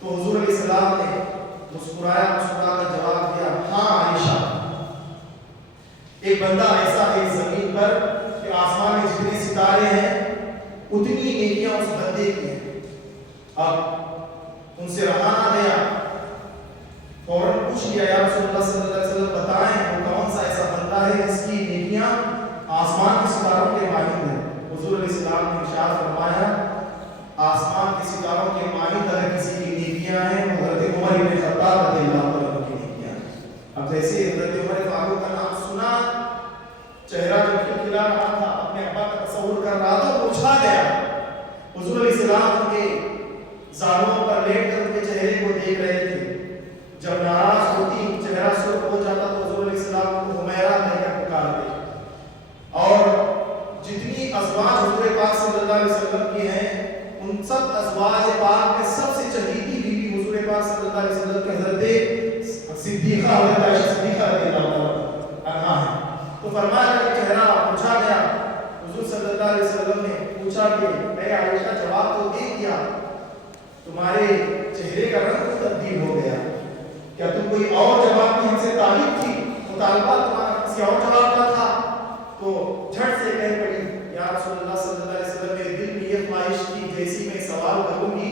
تو حضور علیہ السلام نے مسکرایا، مسکرا کر جواب دیا ہاں عائشہ، ایک بندہ ایسا ہے اس زمین پر کہ آسمان میں جتنے ستارے ہیں اتنی نیکیاں اس بندے کی ہیں. اب ان سے رہا نہ گیا، فوراً پوچھ لیا یا رسول اللہ صلی اللہ علیہ وسلم بتائیں وہ کون سا ایسا بندہ ہے جس کی نیکیاں آسمان کے ستاروں کے مانند ہیں. حضور علیہ السلام نے ارشاد فرمایا آسمان کے ستاروں کے مانند اگر کسی کی نیکیاں ہیں وہ حضرت عمر بن خطاب رضی اللہ عنہ کی نیکیاں ہیں. اب جیسے حضرت عمر فاروق کا نام سنا، چہرہ جو کھلکھلا رہا تھا، اپنے ابا کا تصور کر رہا تھا، پوچھا گیا. حضور علیہ السلام ان کے زانوں پر لیٹ کر ان کے چہرے کو دیکھ رہے تھے. جب ناراض ہوتی چہرہ سرخ ہو جاتا تو حضور علیہ السلام کو حمیرہ کہہ کر پکارتے. اور جتنی ازواج حضور پاک صلی اللہ علیہ وسلم کی ہیں ان سب ازواج پاک علیہ وسلم کے حضرت صدیقہ حضرت عائشہ صدیقہ رضی اللہ عنہا ہے. تو فرمایا کہ چہرہ پوچھا گیا. حضور صلی اللہ علیہ وسلم نے پوچھا کہ اے عائشہ جواب تو دے دیا, تمہارے چہرے کا رنگ تبدیل ہو گیا, کیا تم کوئی اور جواب کی ہم سے طالب تھی, مطالبہ تمہارا کسی اور جواب کا تھا؟ تو جھٹ سے کہہ پڑی یا رسول اللہ صلی اللہ علیہ وسلم, میرے دل میں یہ خواہش تھی جیسی میں سوال کروں گی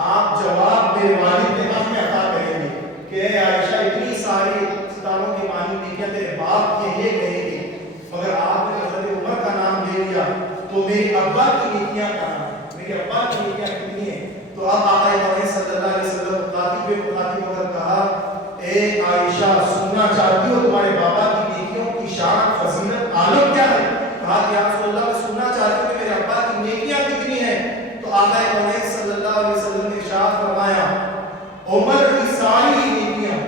آپ جواب میرے والد کے حق میں عطا کریں گے کہ اے عائشہ اتنی ساری ستاروں کی مانی نیکیاں تیرے باپ کے یہ کہیں گے, مگر آپ نے حضرت عمر کا نام لے لیا تو میرے ابا کی نیکیاں کہاں ہیں, میرے ابا کی نیکیاں کتنی ہیں؟ تو اب آقا کریم صلی اللہ علیہ وسلم مخاطب ہو کر کہا اے عائشہ سننا چاہتی ہو تمہارے بابا کی نیکیوں کی شان فضیلت عالم کیا ہے؟ کہا کہ یا رسول اللہ میں سننا چاہتی ہوں کہ میرے ابا کی نیکیاں کتنی ہیں؟ تو آقا کریم صلی اللہ علیہ وسلم نے ارشاد فرمایا عمر کی ساری نیکیاں,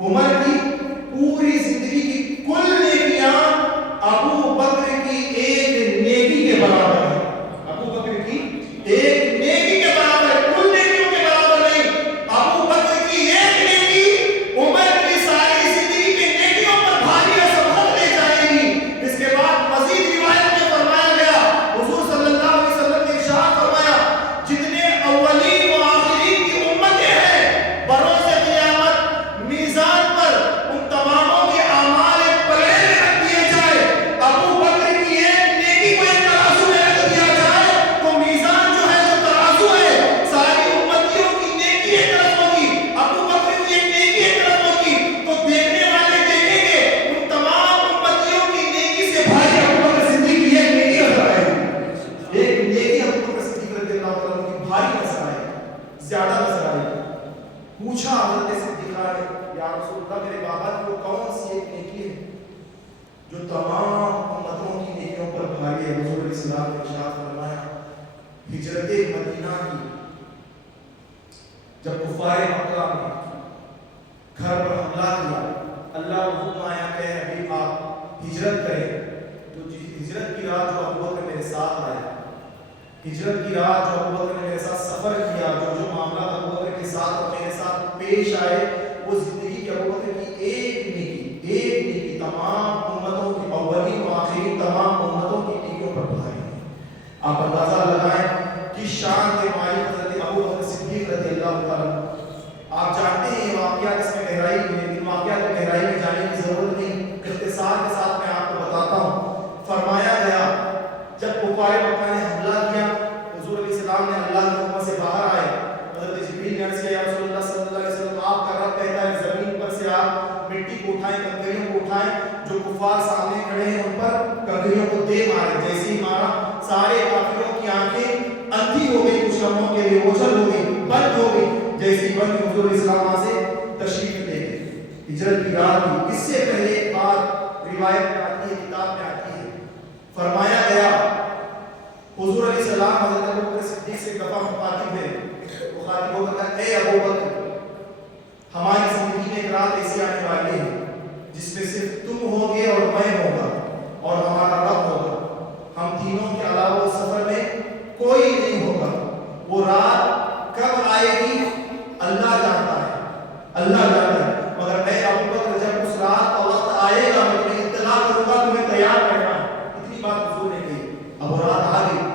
عمر کی پوری زندگی کی کل نیکیاں ابو بکر کی ایک نیکی کے برابر ہے. ابو بکر کی ایک نیکی کے برابر ہے, کل نیکیوں کے برابر نہیں. ابو بکر کی ایک نیکی عمر کی ساری زندگی کی نیکیوں پر بھاری اثر لے جائے گی. اس کے بعد مزید روایت میں فرمایا گیا حضور صلی اللہ علیہ وسلم نے ارشاد فرمایا جتنے اولین و آخرین کی امتیں ہیں بروز قیامت میزان پر ان تماموں کے اعمال ایک پلڑے میں رکھ دیے جائے. ابو بکر کی ایک نیکی کو ایک ترازو میں رکھ دیا جائے تو میزان جو ہے جو ترازو ہے ساری امتیوں کی نیکی ایک طرف ہوگی, ابو بکر کی ایک نیکی ایک طرف ہوگی, تو دیکھنے والے دیکھیں گے ان تمام امتیوں کی نیکی سے بھاری ابو بکر صدیق کی ایک نیکی نظر آئے گی. ایک نیکی ابو بکر صدیق رضی اللہ عنہ کی بھاری نظر آئے گی, زیادہ نظر آئے گی. پوچھا حضرت صدیقہ نے یا رسول اللہ میرے بابا کی وہ کون سی ایک نیکی ہے جو تمام امتوں کی نیکیوں پر بھاری ہے؟ حضور علیہ السلام نے ارشاد فرمایا ہجرت مدینہ کی, جب کفار مکہ نے گھر پر حملہ کیا, اللہ کا حکم آیا کہ ابھی آپ ہجرت کریں, تو ہجرت کی رات جو ابو بکر میرے ساتھ آیا, ہجرت کی رات جو ابو بکر نے میرے ساتھ سفر کیا, جو معاملات ابو بکر کے ساتھ اور میرے ساتھ پیش آئے, وہ زندگی کے ابو بکر کی ایک نیکی تمام امتوں کی اولین و آخرین تمام امتوں کی نیکیوں پر بھاری ہے. آپ اندازہ لگائیں کہ شان کے مالک حضرت ابو بکر صدیق رضی اللہ تعالیٰ. آپ جانتے ہیں یہ واقعات اس میں گہرائی ہے, ان واقعات کی گہرائی میں جانے کی ضرورت نہیں, اختصار کے ساتھ میں آپ کو بتاتا ہوں. فرمایا گیا جب کفار مکہ نے حملہ کیا حضور علیہ السلام نے اللہ کے حکم سے باہر آئے, حضرت جبریل نے عرض کیا یا رسول اللہ صلی اللہ علیہ وسلم آپ کا رب کہتا ہے زمین پر سے آپ مٹی کو اٹھائیں, کنکریوں کو اٹھائیں, جو کفار سامنے کھڑے ہیں ان پر کنکریوں کو دے مارے. جیسے ہی مارا سارے کافروں کی آنکھیں اندھی ہو گئی, کچھ لمحوں کے لیے اوجھل ہو گئی, بند ہو گئی. جیسے ہی بند حضور علیہ السلام وہاں سے تشریف لے گئے. ہجرت کی رات کی اس سے پہلے ایک بات روایت میں آتی ہے, کتاب میں آتی ہے, فرمایا گیا حضور علیہ السلام حضرت ابو بکر صدیق سے دفعہ مخاطب ہے, مخاطب ہو کر اے ابو بکر ہماری زندگی میں ایک رات ایسی آنے والی ہے جس میں صرف تم ہوگے اور میں ہوگا اور ہمارا رب ہوگا, ہم تینوں کے علاوہ اس سفر میں کوئی نہیں ہوگا. وہ رات کب آئے گی اللہ جانتا ہے, اللہ جانتا ہے, مگر اے ابو بکر جب اس رات کا وقت آئے گا میں تمہیں اطلاع کروں گا, تمہیں تیار رہنا. اتنی بات حضور نے کہی. اب وہ رات آ گئی,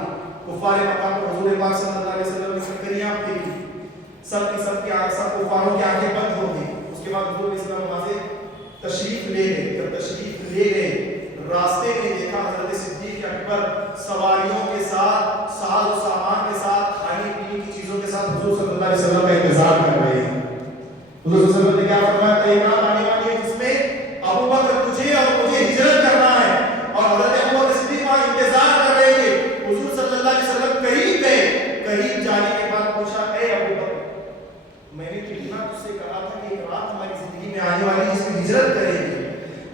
کفار مکہ پر حضور پاک صلی اللہ علیہ وسلم نے کنکریاں پھینکی, سب کفاروں کی آنکھیں بند ہو گئی. اس کے بعد حضور علیہ السلام وہاں سے تشریف لے گئے. جب تشریف لے گئے راستے میں دیکھا حضرت صدیق اکبر سواریوں کے ساتھ, ساز و سامان کے ساتھ, کھانے پینے کی چیزوں کے ساتھ حضور صلی اللہ علیہ وسلم کا انتظار کر رہے ہیں. حضور صلی اللہ علیہ وسلم نے کیا فرمایا, ایک رات آنے والی ہے جس میں ابو بکر تجھے اور مجھے ہجرت کرنا ہے, اور حضرت ابو بکر صدیق وہاں انتظار کر رہے تھے. حضور صلی اللہ علیہ وسلم قریب گئے, قریب جانے کے بعد پوچھا اے ابو بکر میں نے تجھ سے کہا تھا کہ ایک رات ہماری زندگی میں آنے والی جس میں ہجرت کرے گی,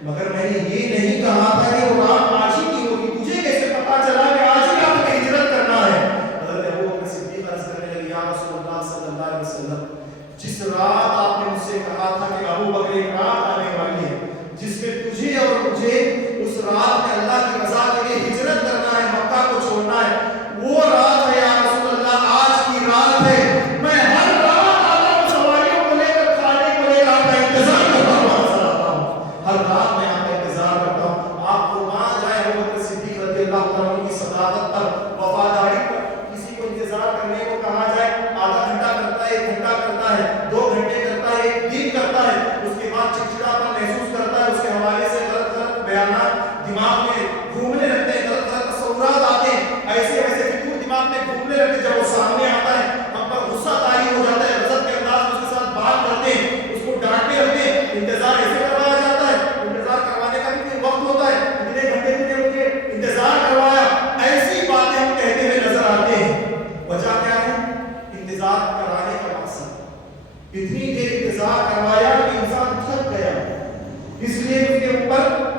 مگر میں نے یہ نہیں کہا تھا کہ وہ رات آج ہی کی ہوگی, تجھے کیسے پتا چلا کہ آج ہی آپ کو ہجرت کرنا ہے؟ حضرت ابو بکر صدیق عرض کرنے لگے یا رسول اللہ صلی اللہ علیہ وسلم جس رات آپ نے مجھ سے کہا تھا کہ ابو بکر ایک رات آنے والی ہے جس میں تجھے اور مجھے اس رات میں اللہ کی رضا کے لیے ہجرت کرنا ہے, مکہ کو چھوڑنا ہے, وہ رات ہے یا رسول اللہ, آج کی رات ہے. میں ہر رات آتا ہوں سواریوں کو لے کرتا ہے, 2 گھنٹے کرتا ہے, 1 دن کرتا ہے, اس کے بعد چڑچڑاپن محسوس کرتا ہے, اس کے حوالے سے غلط غلط بیانات دماغ میں گھومنے لگتے ہیں, غلط غلط تصورات آتے ہیں, ایسے ایسے فکر دماغ میں گھومنے لگتے ہیں. جب وہ سامنے آتا ہے ہم پر غصہ طاری ہو جاتا ہے, غضب کے انداز میں اس کے ساتھ بات کرتے ہیں, اس کو ڈانٹنے لگتے ہیں, انتظار ایسے کروایا جاتا ہے, انتظار کروانے کا بھی کوئی وقت ہوتا ہے, اتنے گھنٹے تم نے مجھے انتظار کروایا, ایسی باتیں ہم کہتے ہوئے نظر آتے ہیں. وجہ کیا ہے؟ انتظار کرانے کا مقصد, اتنی دیر انتظار کروایا کہ انسان تھک گیا, اس لیے اس کے اوپر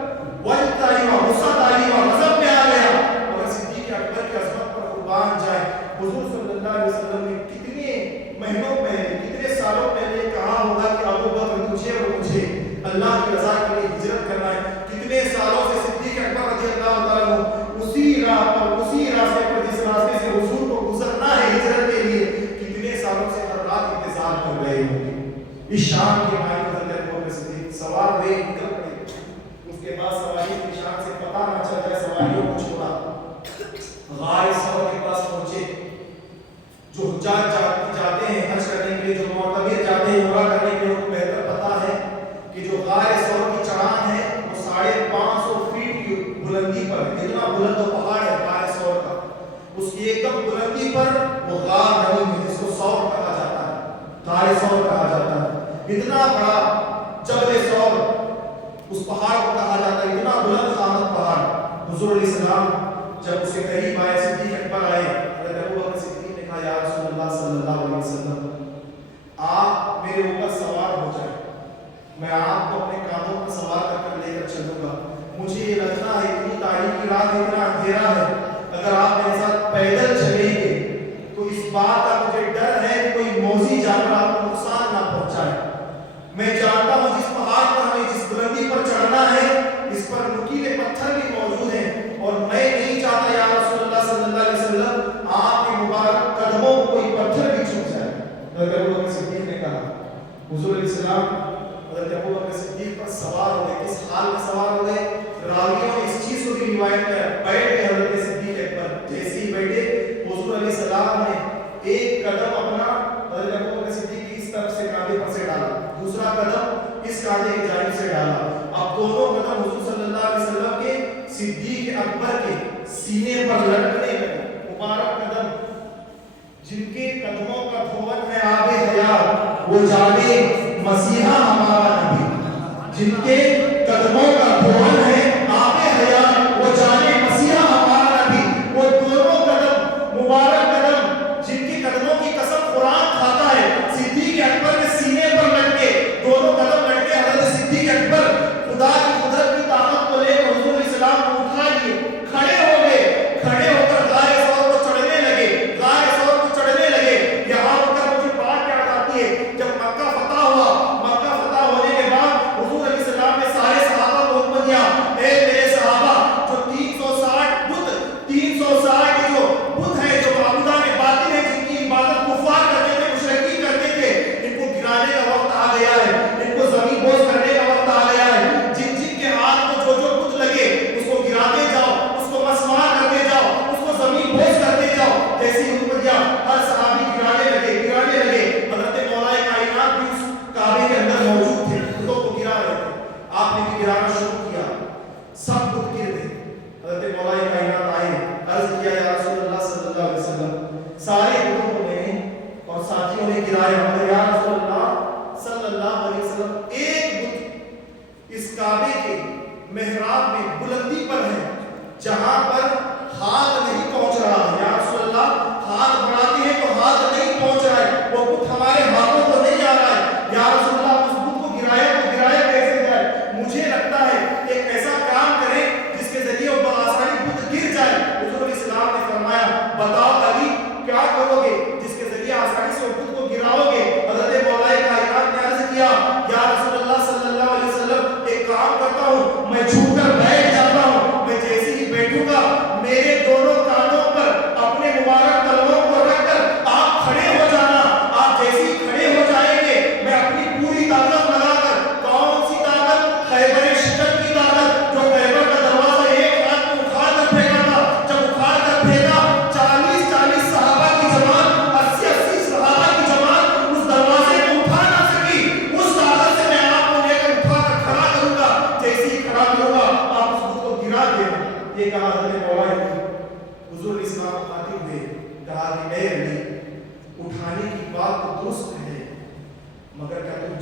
وجد طاری ہوا, غصہ طاری ہوا, غضب میں آ گیا. اور صدیق اکبر کی عظمت پر قربان جائے, حضور صلی اللہ علیہ وسلم نے کتنے مہینوں پہلے, کتنے سالوں پہلے کہا ہوگا کہ ابو بکر تجھے اور مجھے اللہ کی رضا کے لیے ہجرت کرنا ہے. کتنے سالوں سے صدیق اکبر رضی اللہ تعالیٰ عنہ اسی راہ پر, اسی راستے پر جس راستے سے حضور کو گزرنا ہے ہجرت کے لیے, کتنے سالوں سے ہر رات انتظار کر رہے ہوں گے. اس شام کے مائی حضرت ابو بکر صدیق سوار ہوئے نکل پڑے, اس کے بعد سواری کی شان سے پتہ نہ چل جائے, سواریوں کو چھوڑا, غار ثور کے پاس پہنچے. جو حجاج جاتے ہیں حج کرنے کے لیے, جو معتمر جاتے ہیں عمرہ کرنے کے لیے, ان کو بہتر پتہ ہے کہ جو غار ثور کی چڑھان ہے وہ 550 فیٹ کی بلندی پر, اتنا بلند و پہاڑ ہے غار ثور کا, اس کی ایک دم بلندی پر وہ غار بنی ہوئی جس کو ثور کہا جاتا ہے, غار ثور کہا جاتا ہے. اتنا بڑا جبل ثور اس پہاڑ کو کہا جاتا ہے, اتنا بلند قامت پہاڑ. حضور علیہ السلام جب اس کے قریب آئے, صدیق اکبر آئے, حضرت ابو بکر صدیق نے کہا یا رسول اللہ صلی اللہ علیہ وسلم آپ میرے اوپر سوار ہو جائیں, میں آپ کو اپنے کاندھوں پر سوار کر کر لے کر چلوں گا. مجھے یہ لگتا ہے اتنی تاریکی رات, اتنا اندھیرا ہے, اگر آپ میرے ساتھ پیدل چلیں گے تو اس بات کا مجھے ڈر ہے کہ کوئی موذی جانور آپ کو نقصان نہ پہنچائے. میں جانتا ہوں جس پہاڑ پر ہمیں جس بلندی پر چڑھنا ہے اس پر نکیلے پتھر بھی موجود ہیں, اور میں نہیں چاہتا یا رسول اللہ صلی اللہ علیہ وسلم آپ کے مبارک قدموں کو کوئی پتھر بھی چھو جائے. حضرت ابو بکر صدیق نے کہا, حضور علیہ السلام حضرت ابو بکر صدیق پر سوار ہو گئے. کس حال میں سوار ہو گئے؟ راویوں نے اس چیز کو بھی روایت کیا, بیٹھ گئے حضرت صدیق اکبر, جیسے ہی بیٹھے حضور علیہ السلام نے ایک قدم اپنا حضرت ابو بکر صدیق کی اس طرف سے کاندھے پر سے ڈالا, دوسرا قدم اس کاندھے کی جانب سے ڈالا. اب دونوں قدم حضور صلی اللہ علیہ وسلم کے صدیق اکبر کے سینے پر لٹکنے لگے. مبارک قدم جن کے قدموں کا دھون ہے آب حیات, وہ جانے مسیحا ہمارا نبی, جن کے قدموں کا دھون ہے آب حیات, وہ جانے مسیحا ہمارا نبی. وہ دونوں قدم, مبارک قدم جن کے قدموں کی قسم قرآن کھاتا ہے, صدیق اکبر کے سینے پر لٹکے, دونوں قدم لٹکے. حضرت صدیق اکبر خدا کی قدرت کی طاقت کو لے کر حضور علیہ السلام کو اٹھا لیے, کھڑے ہو گئے, کھڑے ہو کر غار ثور کو چڑھنے لگے, غار ثور کو چڑھنے لگے. یہاں ان کا مجھے بات یاد آتی ہے, جب مکہ فتح ہوا, مکہ فتح ہونے کے بعد حضور علیہ السلام نے سارے صحابہ کو حکم دیا, اے میرے صحابہ, جو 360 بت, 360 جو بت ہیں, جو معبودان باطل ہیں, جن کی عبادت کفار کرتے تھے, مشرکین کرتے تھے, ان کو گرانے کا وقت آ گیا ہے, ان کو زمین بوجھ کرنے کا وقت آ گیا ہے. جن جن کے ہاتھ میں جو بت لگے اس کو گراتے جاؤ, اس کو مسمار کرتے جاؤ, اس کو زمین بوجھ کرتے جاؤ. جیسے ہی حکم دیا ہر صحابی گرانے لگے, گرانے لگے. حضرت مولا کائنات بھی اس کعبے کے اندر موجود تھے, بتوں کو گرا رہے تھے. آپ نے بھی گرانا شروع کیا, سب بت گر گئے. حضرت مولا کائنات آئے, عرض کیا یا رسول اللہ صلی اللہ علیہ وسلم, سارے بتوں کو میں نے اور ساتھیوں نے گرایا, مگر یا رسول اللہ صلی اللہ علیہ وسلم ایک بت اس کعبے کے محراب میں بلندی پر ہے, جہاں پر ہاتھ نہیں پہنچ رہا. یا رسول اللہ ہاتھ بڑھاتے ہیں تو ہاتھ نہیں پہنچ رہا ہے, وہ بت ہمارے ہاتھوں کو نہیں آ رہا ہے. یا رسول اللہ اس بت کو گرایا تو گرایا کیسے جائے؟ مجھے لگتا ہے ایک ایسا کام کریں جس کے ذریعے وہ بآسانی بت گر جائے. حضور علیہ السلام نے فرمایا, بتاؤ علی کیا کرو گے جس کے ذریعے آسانی سے وہ بت کو گراؤ گے؟ حضرت مولا کائنات نے عرض کیا, یا رسول اللہ صلی اللہ علیہ وسلم ایک کام کرتا ہوں, میں جھک کر بیٹھ جاتا ہوں. میں جیسے ہی بیٹھوں گا میرے دونوں کاندھوں پر اپنے مبارک قدموں کو رکھ کر آپ کھڑے ہو جانا. آپ جیسے ہی کھڑے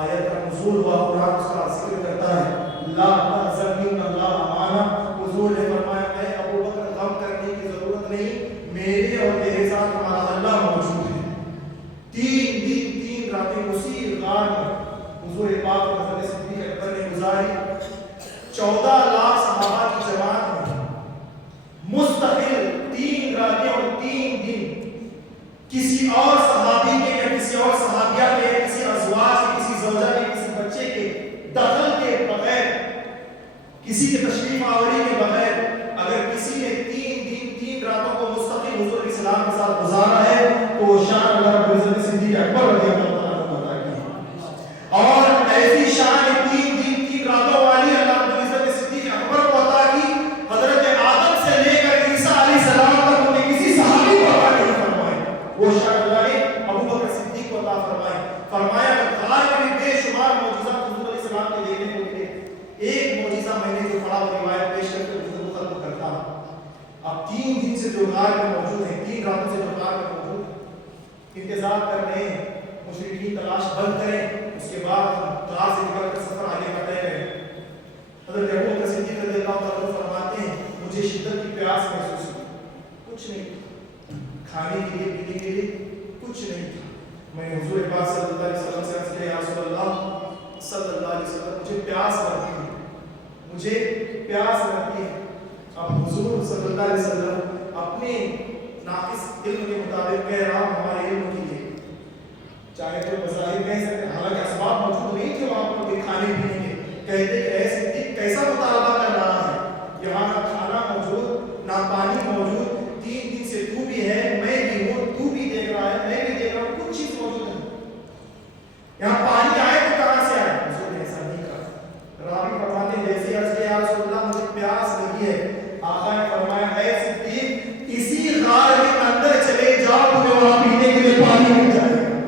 آیت کا نزول ہوا، قرآن اس کا ذکر کرتا ہے، لا تحزن ان اللہ معنا۔ حضور نے فرمایا اے ابو بکر غم کرنے کی ضرورت نہیں، میرے اور تیرے ساتھ ہمارا اللہ موجود ہے۔ 3 دن 3 راتیں اسی غار میں حضور پاک اور حضرت صدیق اکبر نے گزاری، 14 لاکھ صحابہ کی جماعت میں مستقل 3 راتیں اور 3 دن کسی اور صحابی کے یا کسی اور صحابیہ کے یا کسی ازواج کے کسی زوجہ کے کسی بچے کے دخل کے بغیر، کسی کے تشریف آوری کے بغیر اگر کسی نے 3 دن 3 راتوں کو مستقل حضور علیہ السلام کے ساتھ گزارا ہے تو وہ شان اللہ رب العزت صدیق اکبر رضی اللہ عنہ عطا کی ہے، اور ایسی شان 3 دن 3 راتوں والی اللہ رب العزت صدیق اکبر کو عطا کی حضرت آدم سے لے کر عیسیٰ علیہ السلام تک انہیں کسی صحابی کو عطا نہیں فرمائی، وہ شان اللہ نے ابو بکر صدیق کو عطا فرمائی۔ فرمایا غار میں بھی بے شمار معجزات حضور علیہ السلام کے دیکھنے کو ملے، ایک معجزہ میں نے جو پڑھا وہ روایت پیش کر کے گفتگو ختم کرتا ہوں۔ اب 3 دن سے جو غار میں موجود ہیں، 3 راتوں سے جو غار میں موجود ہیں، انتظار کر رہے ہیں مشرکین تلاش بند کریں، اس کے بعد ہم غار سے نکل کر سفر آگے کا طے کریں۔ حضرت ابو بکر صدیق رضی اللہ تعالیٰ فرماتے ہیں مجھے شدت کی پیاس محسوس ہوئی، کچھ نہیں، کھانے کے لیے پینے کے لیے کچھ نہیں تھا۔ میں نے حضور پاک صلی اللہ علیہ وسلم سے عرض کیا، یا رسول اللہ صلی اللہ علیہ وسلم مجھے پیاس لگتی ہے، مجھے پیاس لگتی ہے۔ اب حضور صلی اللہ علیہ وسلم اپنے ناقص علم کے مطابق کہہ رہا ہوں ہمارے علم کے لیے، چاہے تو بظاہر کہہ سکتے ہیں، حالانکہ اسباب موجود نہیں تھے وہاں پر کھانے پینے کے، کہتے کہ ایسے کیسا مطالبہ کر رہا ہے، یہاں نہ کھانا موجود نہ پانی موجود، 3 دن سے تو بھی ہے میں بھی ہوں، تو بھی دیکھ رہا ہے میں بھی دیکھ رہا ہوں، کچھ چیز موجود ہے، یہاں پانی آئے تو کہاں سے آئے؟ حضور نے ایسا نہیں کہا۔ راوی فرماتے ہیں جیسے عرض کیا، یا رسول اللہ مجھے پیاس لگی ہے، آقا نے فرمایا اے صدیق اسی غار کے اندر چلے جاؤ، تمہیں وہاں پینے کے لیے پانی مل جائے گا۔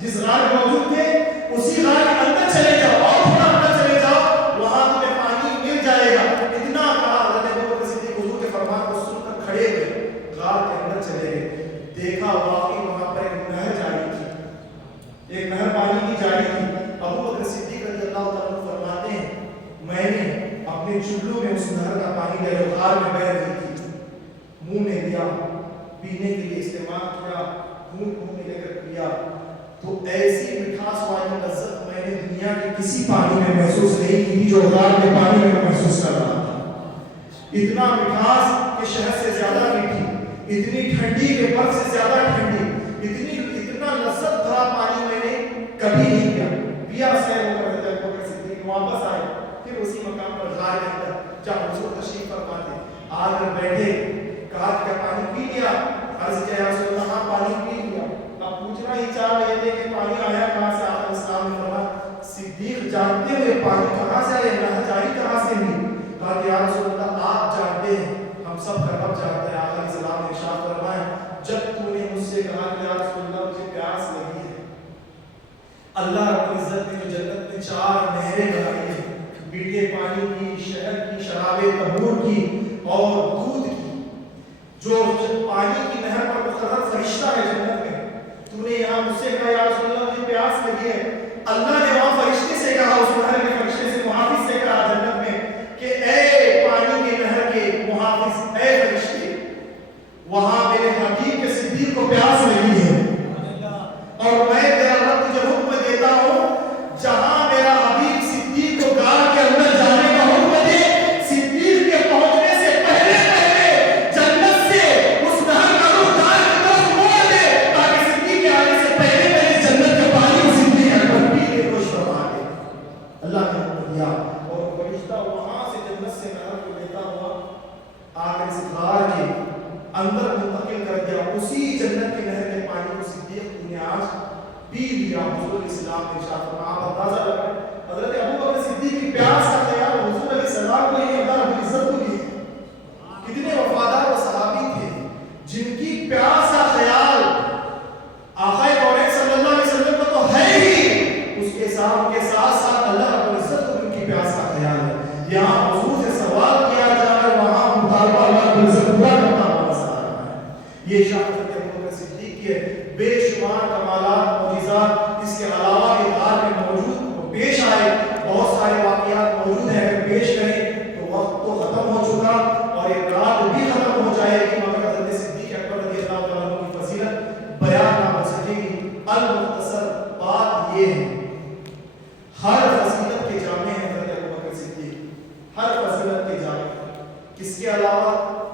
جس غار میں موجود تھے اسی غار کے اندر چلے جاؤ، اور تھوڑا اندر چلے جاؤ، وہاں تمہیں پانی مل جائے گا۔ اتنا کہا، حضرت ابو بکر صدیق حضور کے فرمان کو سن کر کھڑے ہوئے، غار کے اندر چلے گئے، دیکھا واقعی وہاں پر ایک نہر جاری تھی، ایک نہر پانی کی جاری تھی۔ ابو بکر صدیق رضی اللہ تعالیٰ عنہ فرماتے ہیں میں نے اپنے چلو میں اس نہر کا پانی لیا جو غار میں بہہ رہی تھی، منہ میں لیا، پینے کے لیے استعمال کیا، منہ میں لے کر پیا، تو ایسی مٹھاس والی لذت میں نے دنیا کے کسی پانی میں محسوس نہیں کی جو غار کے پانی میں محسوس کر رہا تھا۔ اتنا مٹھاس کہ شہد سے زیادہ میٹھی، اتنی ٹھنڈی کہ برف سے زیادہ ٹھنڈی، اتنا لذت بھرا پانی میں نے کبھی نہیں پیا سے وہ حضرت ابو بکر صدیق واپس آئے، پھر اسی مقام پر غار کے اندر جہاں حضور تشریف فرما تھے آ کر بیٹھے، کہا کیا پانی پی لیا؟ عرض کیا یا رسول اللہ ہاں پانی پی لیا۔ اب پوچھنا ہی چاہ رہے تھے کہ پانی آیا کہاں سے؟ آقا السلام نے فرمایا صدیق جانتے ہوئے پانی کہاں سے آیا، نہر جاری کہاں سے ہوئی؟ کہا کہ یا رسول اللہ آپ جانتے ہیں، ہم سب کا رب جانتا ہے۔ آقا علیہ السلام نے ارشاد فرمایا جب تو نے مجھ سے کہا کہ یا رسول اللہ مجھے پیاس لگی ہے، اللہ رب العزت نے جو جنت میں 4 نہریں بنائی ہیں، میٹھے پانی کی، شہد کی، شراب طہور کی اور دودھ کی، جو پانی کی نہر پر مقرر فرشتہ ہے جنت میں، تو نے یہاں مجھ سے کہا یا رسول اللہ مجھے پیاس لگی ہے، اللہ نے وہاں فرشتے سے کہا، اس نہر کے فرشتے سے محافظ سے کہا جنت میں کہ اے پانی کے نہر کے محافظ، اے فرشتے وہاں میرے حبیب کے صدیق کو پیاس لگی ہے، اور میں تیرا رب تجھے حکم دیتا ہوں جہاں میرا حبیب صدیق کو غار کے اندر جانے کا حکم دے، صدیق کے پہنچنے سے پہلے جنت سے اس نہر کا رخ دار کی طرف موڑ دے تاکہ صدیق کے آنے سے پہلے جنت کے پانی کو صدیق اکبر پی کے خوش فرما دے۔ اللہ نے حکم دیا اور فرشتہ وہاں سے جنت سے نہر کو لیتا ہوا آ کر اس غار کے اندر منتقل کر دیا، اسی جنت کے نہر کے پانی کو صدیق نے آج پی لیا۔ حضور علیہ السلام نے ارشاد فرمایا، آپ اندازہ لگائیں حضرت ابو بکر صدیق کی پیاس کا خیال حضور علیہ السلام کو یہ اللہ رب العزت کو بھی کتنے وفادار و صحابی تھے جن کی پیاس کا خیال آقا کونین صلی اللہ علیہ وسلم کو تو ہے ہی، اس کے ساتھ ساتھ اللہ رب العزت کو بھی ان کی پیاس کا خیال ہے۔ یہاں حضور سے سوال کیا جا رہا ہے، وہاں مطالبہ اللہ رب العزت پورا کرتا ہوا نظر آ رہا ہے۔ یہ شان حضرت ابو بکر صدیق کی ہے، بے شمار کمالات معجزات، اس کے علاوہ بھی غار ہر فضیلت کے جامع ہیں حضرت ابوبکر صدیق، ہر فضیلت کے جامع. کس کے علاوہ؟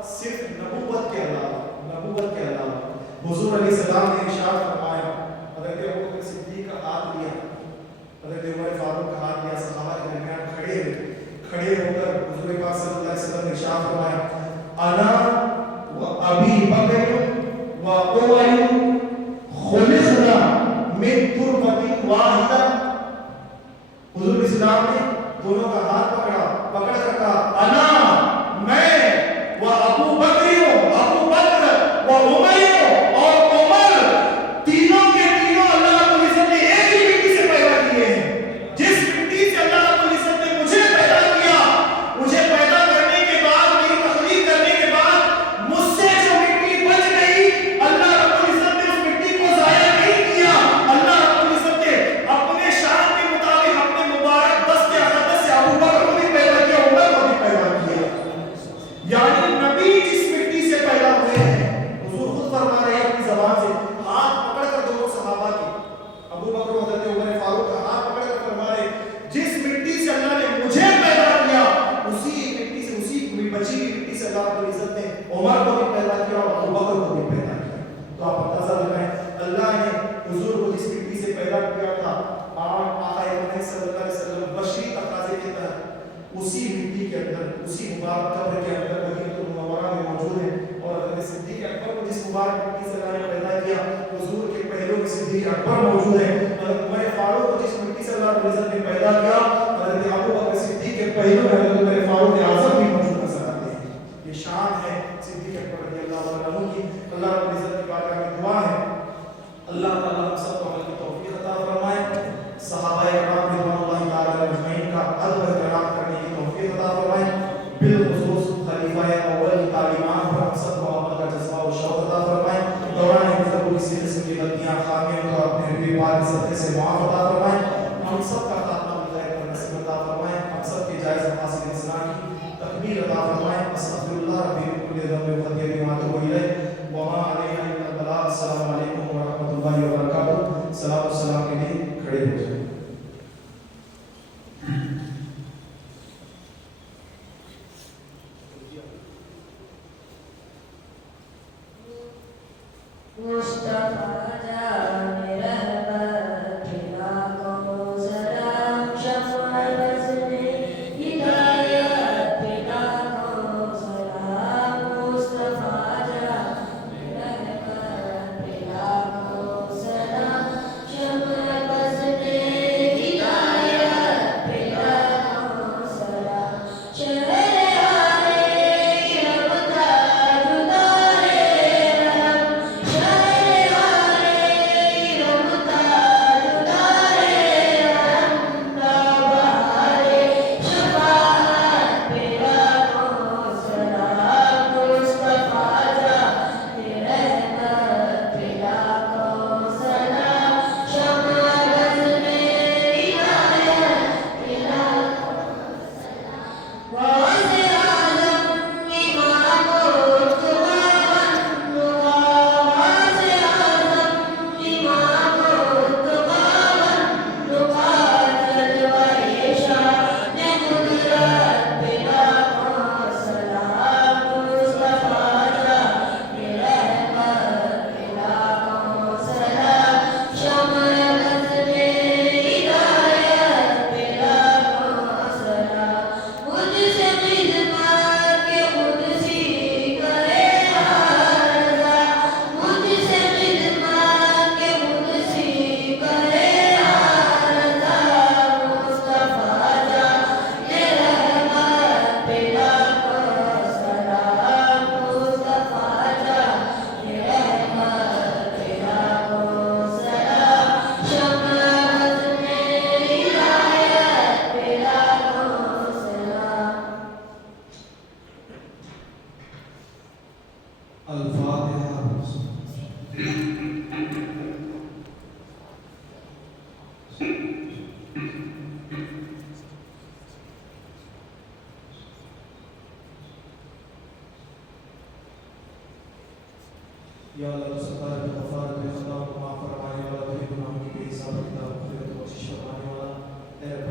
صرف نبوت کے علاوہ، نبوت کے علاوہ. حضور علیہ السلام نے ارشاد فرمایا، حضرت ابوبکر صدیق کا ہاتھ لیا، حضرت عمر فاروق کا ہاتھ لیا، صحابہ کے درمیان کھڑے ہوئے، کھڑے ہو کر حضور پاک صلی اللہ علیہ وسلم نے ارشاد فرمایا، انا و ابی بکر و عمر خلقنا من تربۃ واحدہ. حضور اسلام نے دونوں کا ہاتھ پکڑ کر کہا، انا میں و ابو بکر و عمر اور عمر تینوں کے تینوں اللہ رب العزت نے ایک ہی مٹی سے پیدا کیے ہیں. جس مٹی سے اللہ رب العزت نے مجھے پیدا کیا، مجھے پیدا کرنے کے بعد، میری تخلیق کرنے کے بعد مجھ سے جو مٹی بچ گئی، اللہ رب العزت نے اس مٹی کو ضائع نہیں کیا. اللہ رب العزت نے اپنے شان کے مطابق اپنے مبارک دست اقدس سے ابو بکر کو بھی پیدا کیا، عمر کو بھی پیدا کیا. یعنی نبی جس مٹی سے پیدا ہوئے ہیں، حضور خود فرما رہے ہیں اپنی زبان سے، ہاتھ پکڑ کر دونوں صحابہ کے، ابو بکر و حضرت عمر فاروق کا ہاتھ پکڑ کر فرما رہے ہیں، جس مٹی سے اللہ نے مجھے پیدا کیا، اسی مٹی سے، اسی بچی کی مٹی سے اللہ رب العزت نے عمر کو بھی پیدا کیا اور ابو بکر کو بھی پیدا کیا. تو آپ اندازہ لگائیں، اللہ نے حضور کو جس مٹی سے پیدا کیا تھا، آقا اکرم صلی اللہ علیہ وسلم بشری تقاضے کے تحت اسی مٹی کے اندر، اسی مبارک قبر کے اندر مدینہ المنورہ میں موجود ہے. اور حضرت صدیق اکبر کو جس مبارک مٹی سے اللہ نے پیدا کیا، حضور کے پہلو میں صدیق اکبر موجود ہے. حضرت عمر فاروق کو جس مٹی سے اللہ رب العزت نے پیدا کیا، حضرت ابو بکر صدیق کے پہلو میں حضرت عمر فاروق اعظم بھی موجود نظر آتے ہیں. یہ شان ہے صدیق اکبر رضی اللہ عنہ کی. اللہ رب العزت کی بارگاہ میں دعا ہے، اللہ تعالیٰ ہم سب کو عمل کی توفیق عطا فرمائے. صحابہ کرام رضوان اللہ تعالیٰ علیہ اجمعین کا ادب و احترام کرنے کی توفیق عطا فرمائے. بالخصوص خلیفہ اول کی تعلیمات پر ہم سب کو عمل کا جذبہ و شوق عطا فرمائے. دوران گفتگو کسی قسم کی غلطیاں، خامیاں تو اپنے حبیب پاک کے صدقے سے معاف عطا فرمائے. ہم سب کا خاتمہ بالخیر پر نصیب عطا فرمائے. ہم سب کے جائز مقاصد انسان کی تکمیل عطا فرمائے. استغفر اللہ ربی من کل ذنب و خطیئۃ ما اتوب الیہ وما علینا الا البلاغ. السلام علیکم ورحمۃ اللہ وبرکاتہ. سلام السلام کے لیے کھڑے ہو جائیں. مصطفیٰ جان رحمت لاکھوں سلام، شمع رسم ہدایت لاکھوں سلام. مصطفیٰ جان رحمت لاکھوں سلام، شمع رسم ہدایت لاکھوں سلام. شہر یا اللہ تو ستار بے غفار بے خطا و معاف فرمانے والا، بے گناہوں کی بے حساب کتاب مغفرت و بخشش فرمانے والا. اے رب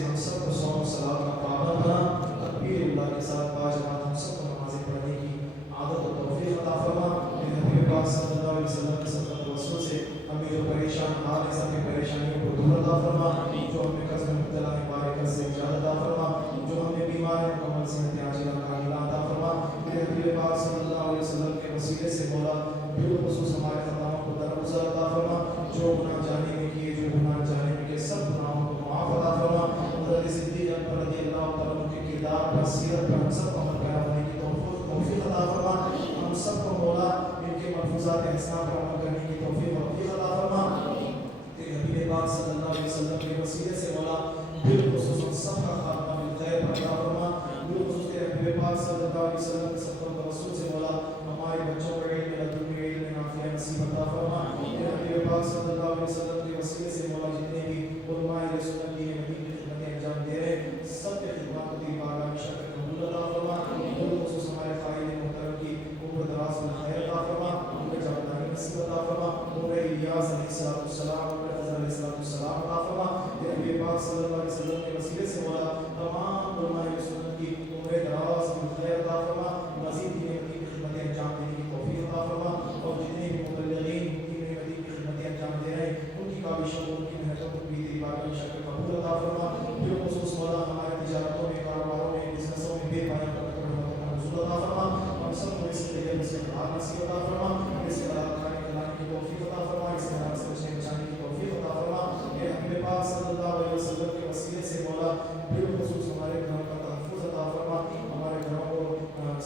سے ہم سب کو صوم صلات کا پابند بنا، تکبیر اللہ کے ساتھ باجماعت ہم سب کو نمازیں پڑھنے کی عادت و توفیق عطا فرما۔ میرے نبی پاک صلی اللہ علیہ وسلم کے صدقۃ وصول سے ہمیں جو پریشان حال ہیں سب کی پریشانیوں کو دور عطا فرما، جو ہمیں قرض میں مبتلا ہیں بارے قرض سے نجات عطا فرما، جو ہمیں بیمار ہیں مکمل صحت عاجلہ کاملہ عطا فرما۔ میرے نبی پاک صلی اللہ علیہ وسلم کے وسیلے سے مولا بالخصوص ہمارے خطاؤں کو درگزر عطا فرما، جو گناہ جانے میں کیے جو گناہ جانے میں کیے سب گناہوں کو معاف عطا فرما۔ حضرت صدیق اکبر رضی اللہ تعالیٰ عنہ کے کردار پر سیرت پر ہم سب کو عمل پیرا ہونے کی توفیق عطا فرما، ہم سب کو مولا ان کے ملفوظات احسان پر عمل کرنے کی توفیق عطا فرما۔ تیرے حبیب پاک صلی اللہ علیہ وسلم کے وسیلے سے مولا بالخصوص ہم سب کا خاتمہ بالخیر عطا فرما، بالخصوص تیرے حبیب پاک صلی اللہ علیہ وسلم کے صدقۃ رسول سے مولا ہمارے بچوں کو علم لدنی علم نافع نصیب عطا فرما۔ تیرے حبیب پاک صلی اللہ علیہ وسلم کے وسیلے سے مولا جتنے بھی علماء سنت دین مدین کی خدمتیں انجام دے رہے ہیں سب کے خدمات کو تیری بارگاہ میں شکر قبول عطا فرما، بالخصوص ہمارے قائد محترم کی عمر دراز میں خیر عطا فرما، عمر جاودانی نصیب عطا فرما، عمر الیاس علیہ السلام عمر خضر علیہ السلام عطا فرما۔ تیرے حبیب پاک صلی اللہ علیہ وسلم کے وسیلے سے مولا تمام علماء سنت کی عمر دراز میں خیر عطا فرما، مزید دین مدین کی خدمتیں انجام دینے کی توفیق عطا فرما، اور جتنے بھی مبلغین دین مدین کی خدمتیں انجام دے رہے ہیں ان کی کاوشوں کو ان کی محنتوں کو بھی تیری بارگاہ میں شکر قبول عطا فرما، بالخصوص مولا ہمارے تجارتوں میں کاروباروں میں بزنسوں میں بے پایہ برکت و رحمت کا نزول عطا فرما، ہم سب کو اس کے لیے سے حال نصیب عطا فرما، اس کے بعد کھانے کھلانے کی توفیق عطا فرما، اس کے بعد سے بچنے بچانے کی توفیق عطا فرما۔ میرے حبیب پاک صلی اللہ علیہ وسلم کے وسیلے سے مولا بالخصوص ہمارے گھروں کا تحفظ عطا فرما، ہمارے گھروں کو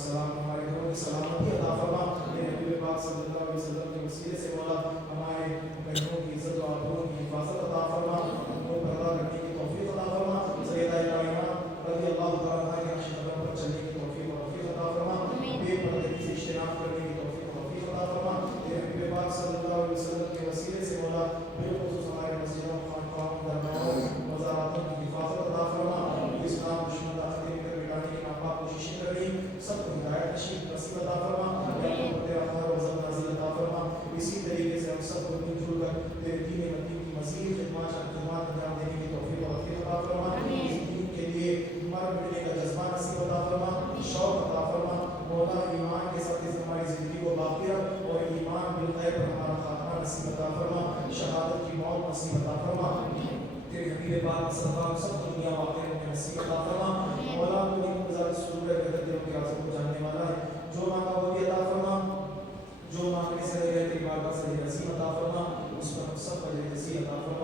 ہمارے گھروں کی سلامتی عطا فرما۔ میرے حبیب پاک صلی اللہ علیہ وسلم کے وسیلے سے مولا ہمارے بہنوں کی عزت و آبرو کی حفاظت عطا فرما، ان کو پردہ کرنے کی توفیق عطا فرما، سیدہ کائنات رضی اللہ تعالیٰ عنہا کے نقش قدم پر چلنے کی توفیق عطا فرما، بے پردگی سے اجتناب کرنے کی توفیق عطا فرما۔ میرے حبیب پاک صلی اللہ علیہ وسلم کے وسیلے سے مولا بالخصوص ہمارے مسجدوں خانقاہوں درگاہوں مزاراتوں کی حفاظت عطا فرما، اسلام دشمن داخلے کر مٹانے کی ناپاک کوششیں کر رہی سب کو ہدایت نصیب عطا فرما، تیرا خیر و عزت نازل عطا فرما۔ اسی طریقے سے ہم سب کو مل جل کر تیرے دین مدین کی مزید خدمات انجام دینے کی توفیق عطا فرما، اس دین کے لیے مر مٹنے کا جذبہ نصیب عطا فرما، شوق عطا فرما، مولا ایمان کے ساتھ اس ہماری زندگی کو باقی رکھ اور ایمان بالغیب پر ہمارا خاتمہ نصیب عطا فرما، شہادت کی موت نصیب عطا فرما۔ تیرے حبیب پاک صلی اللہ علیہ وسلم سب کو دنیا و آخرت میں نصیب عطا فرما، مولا تو ان گزارش سرور ہے بہتر دلوں کے عاصم کو جاننے والا ہے، جو مانگا وہ بھی عطا فرما، جو مانگنے سے رہے تیری بارگاہ سے نصیب عطا فرما، اس پر ہم سب پر جزیل عطا فرما۔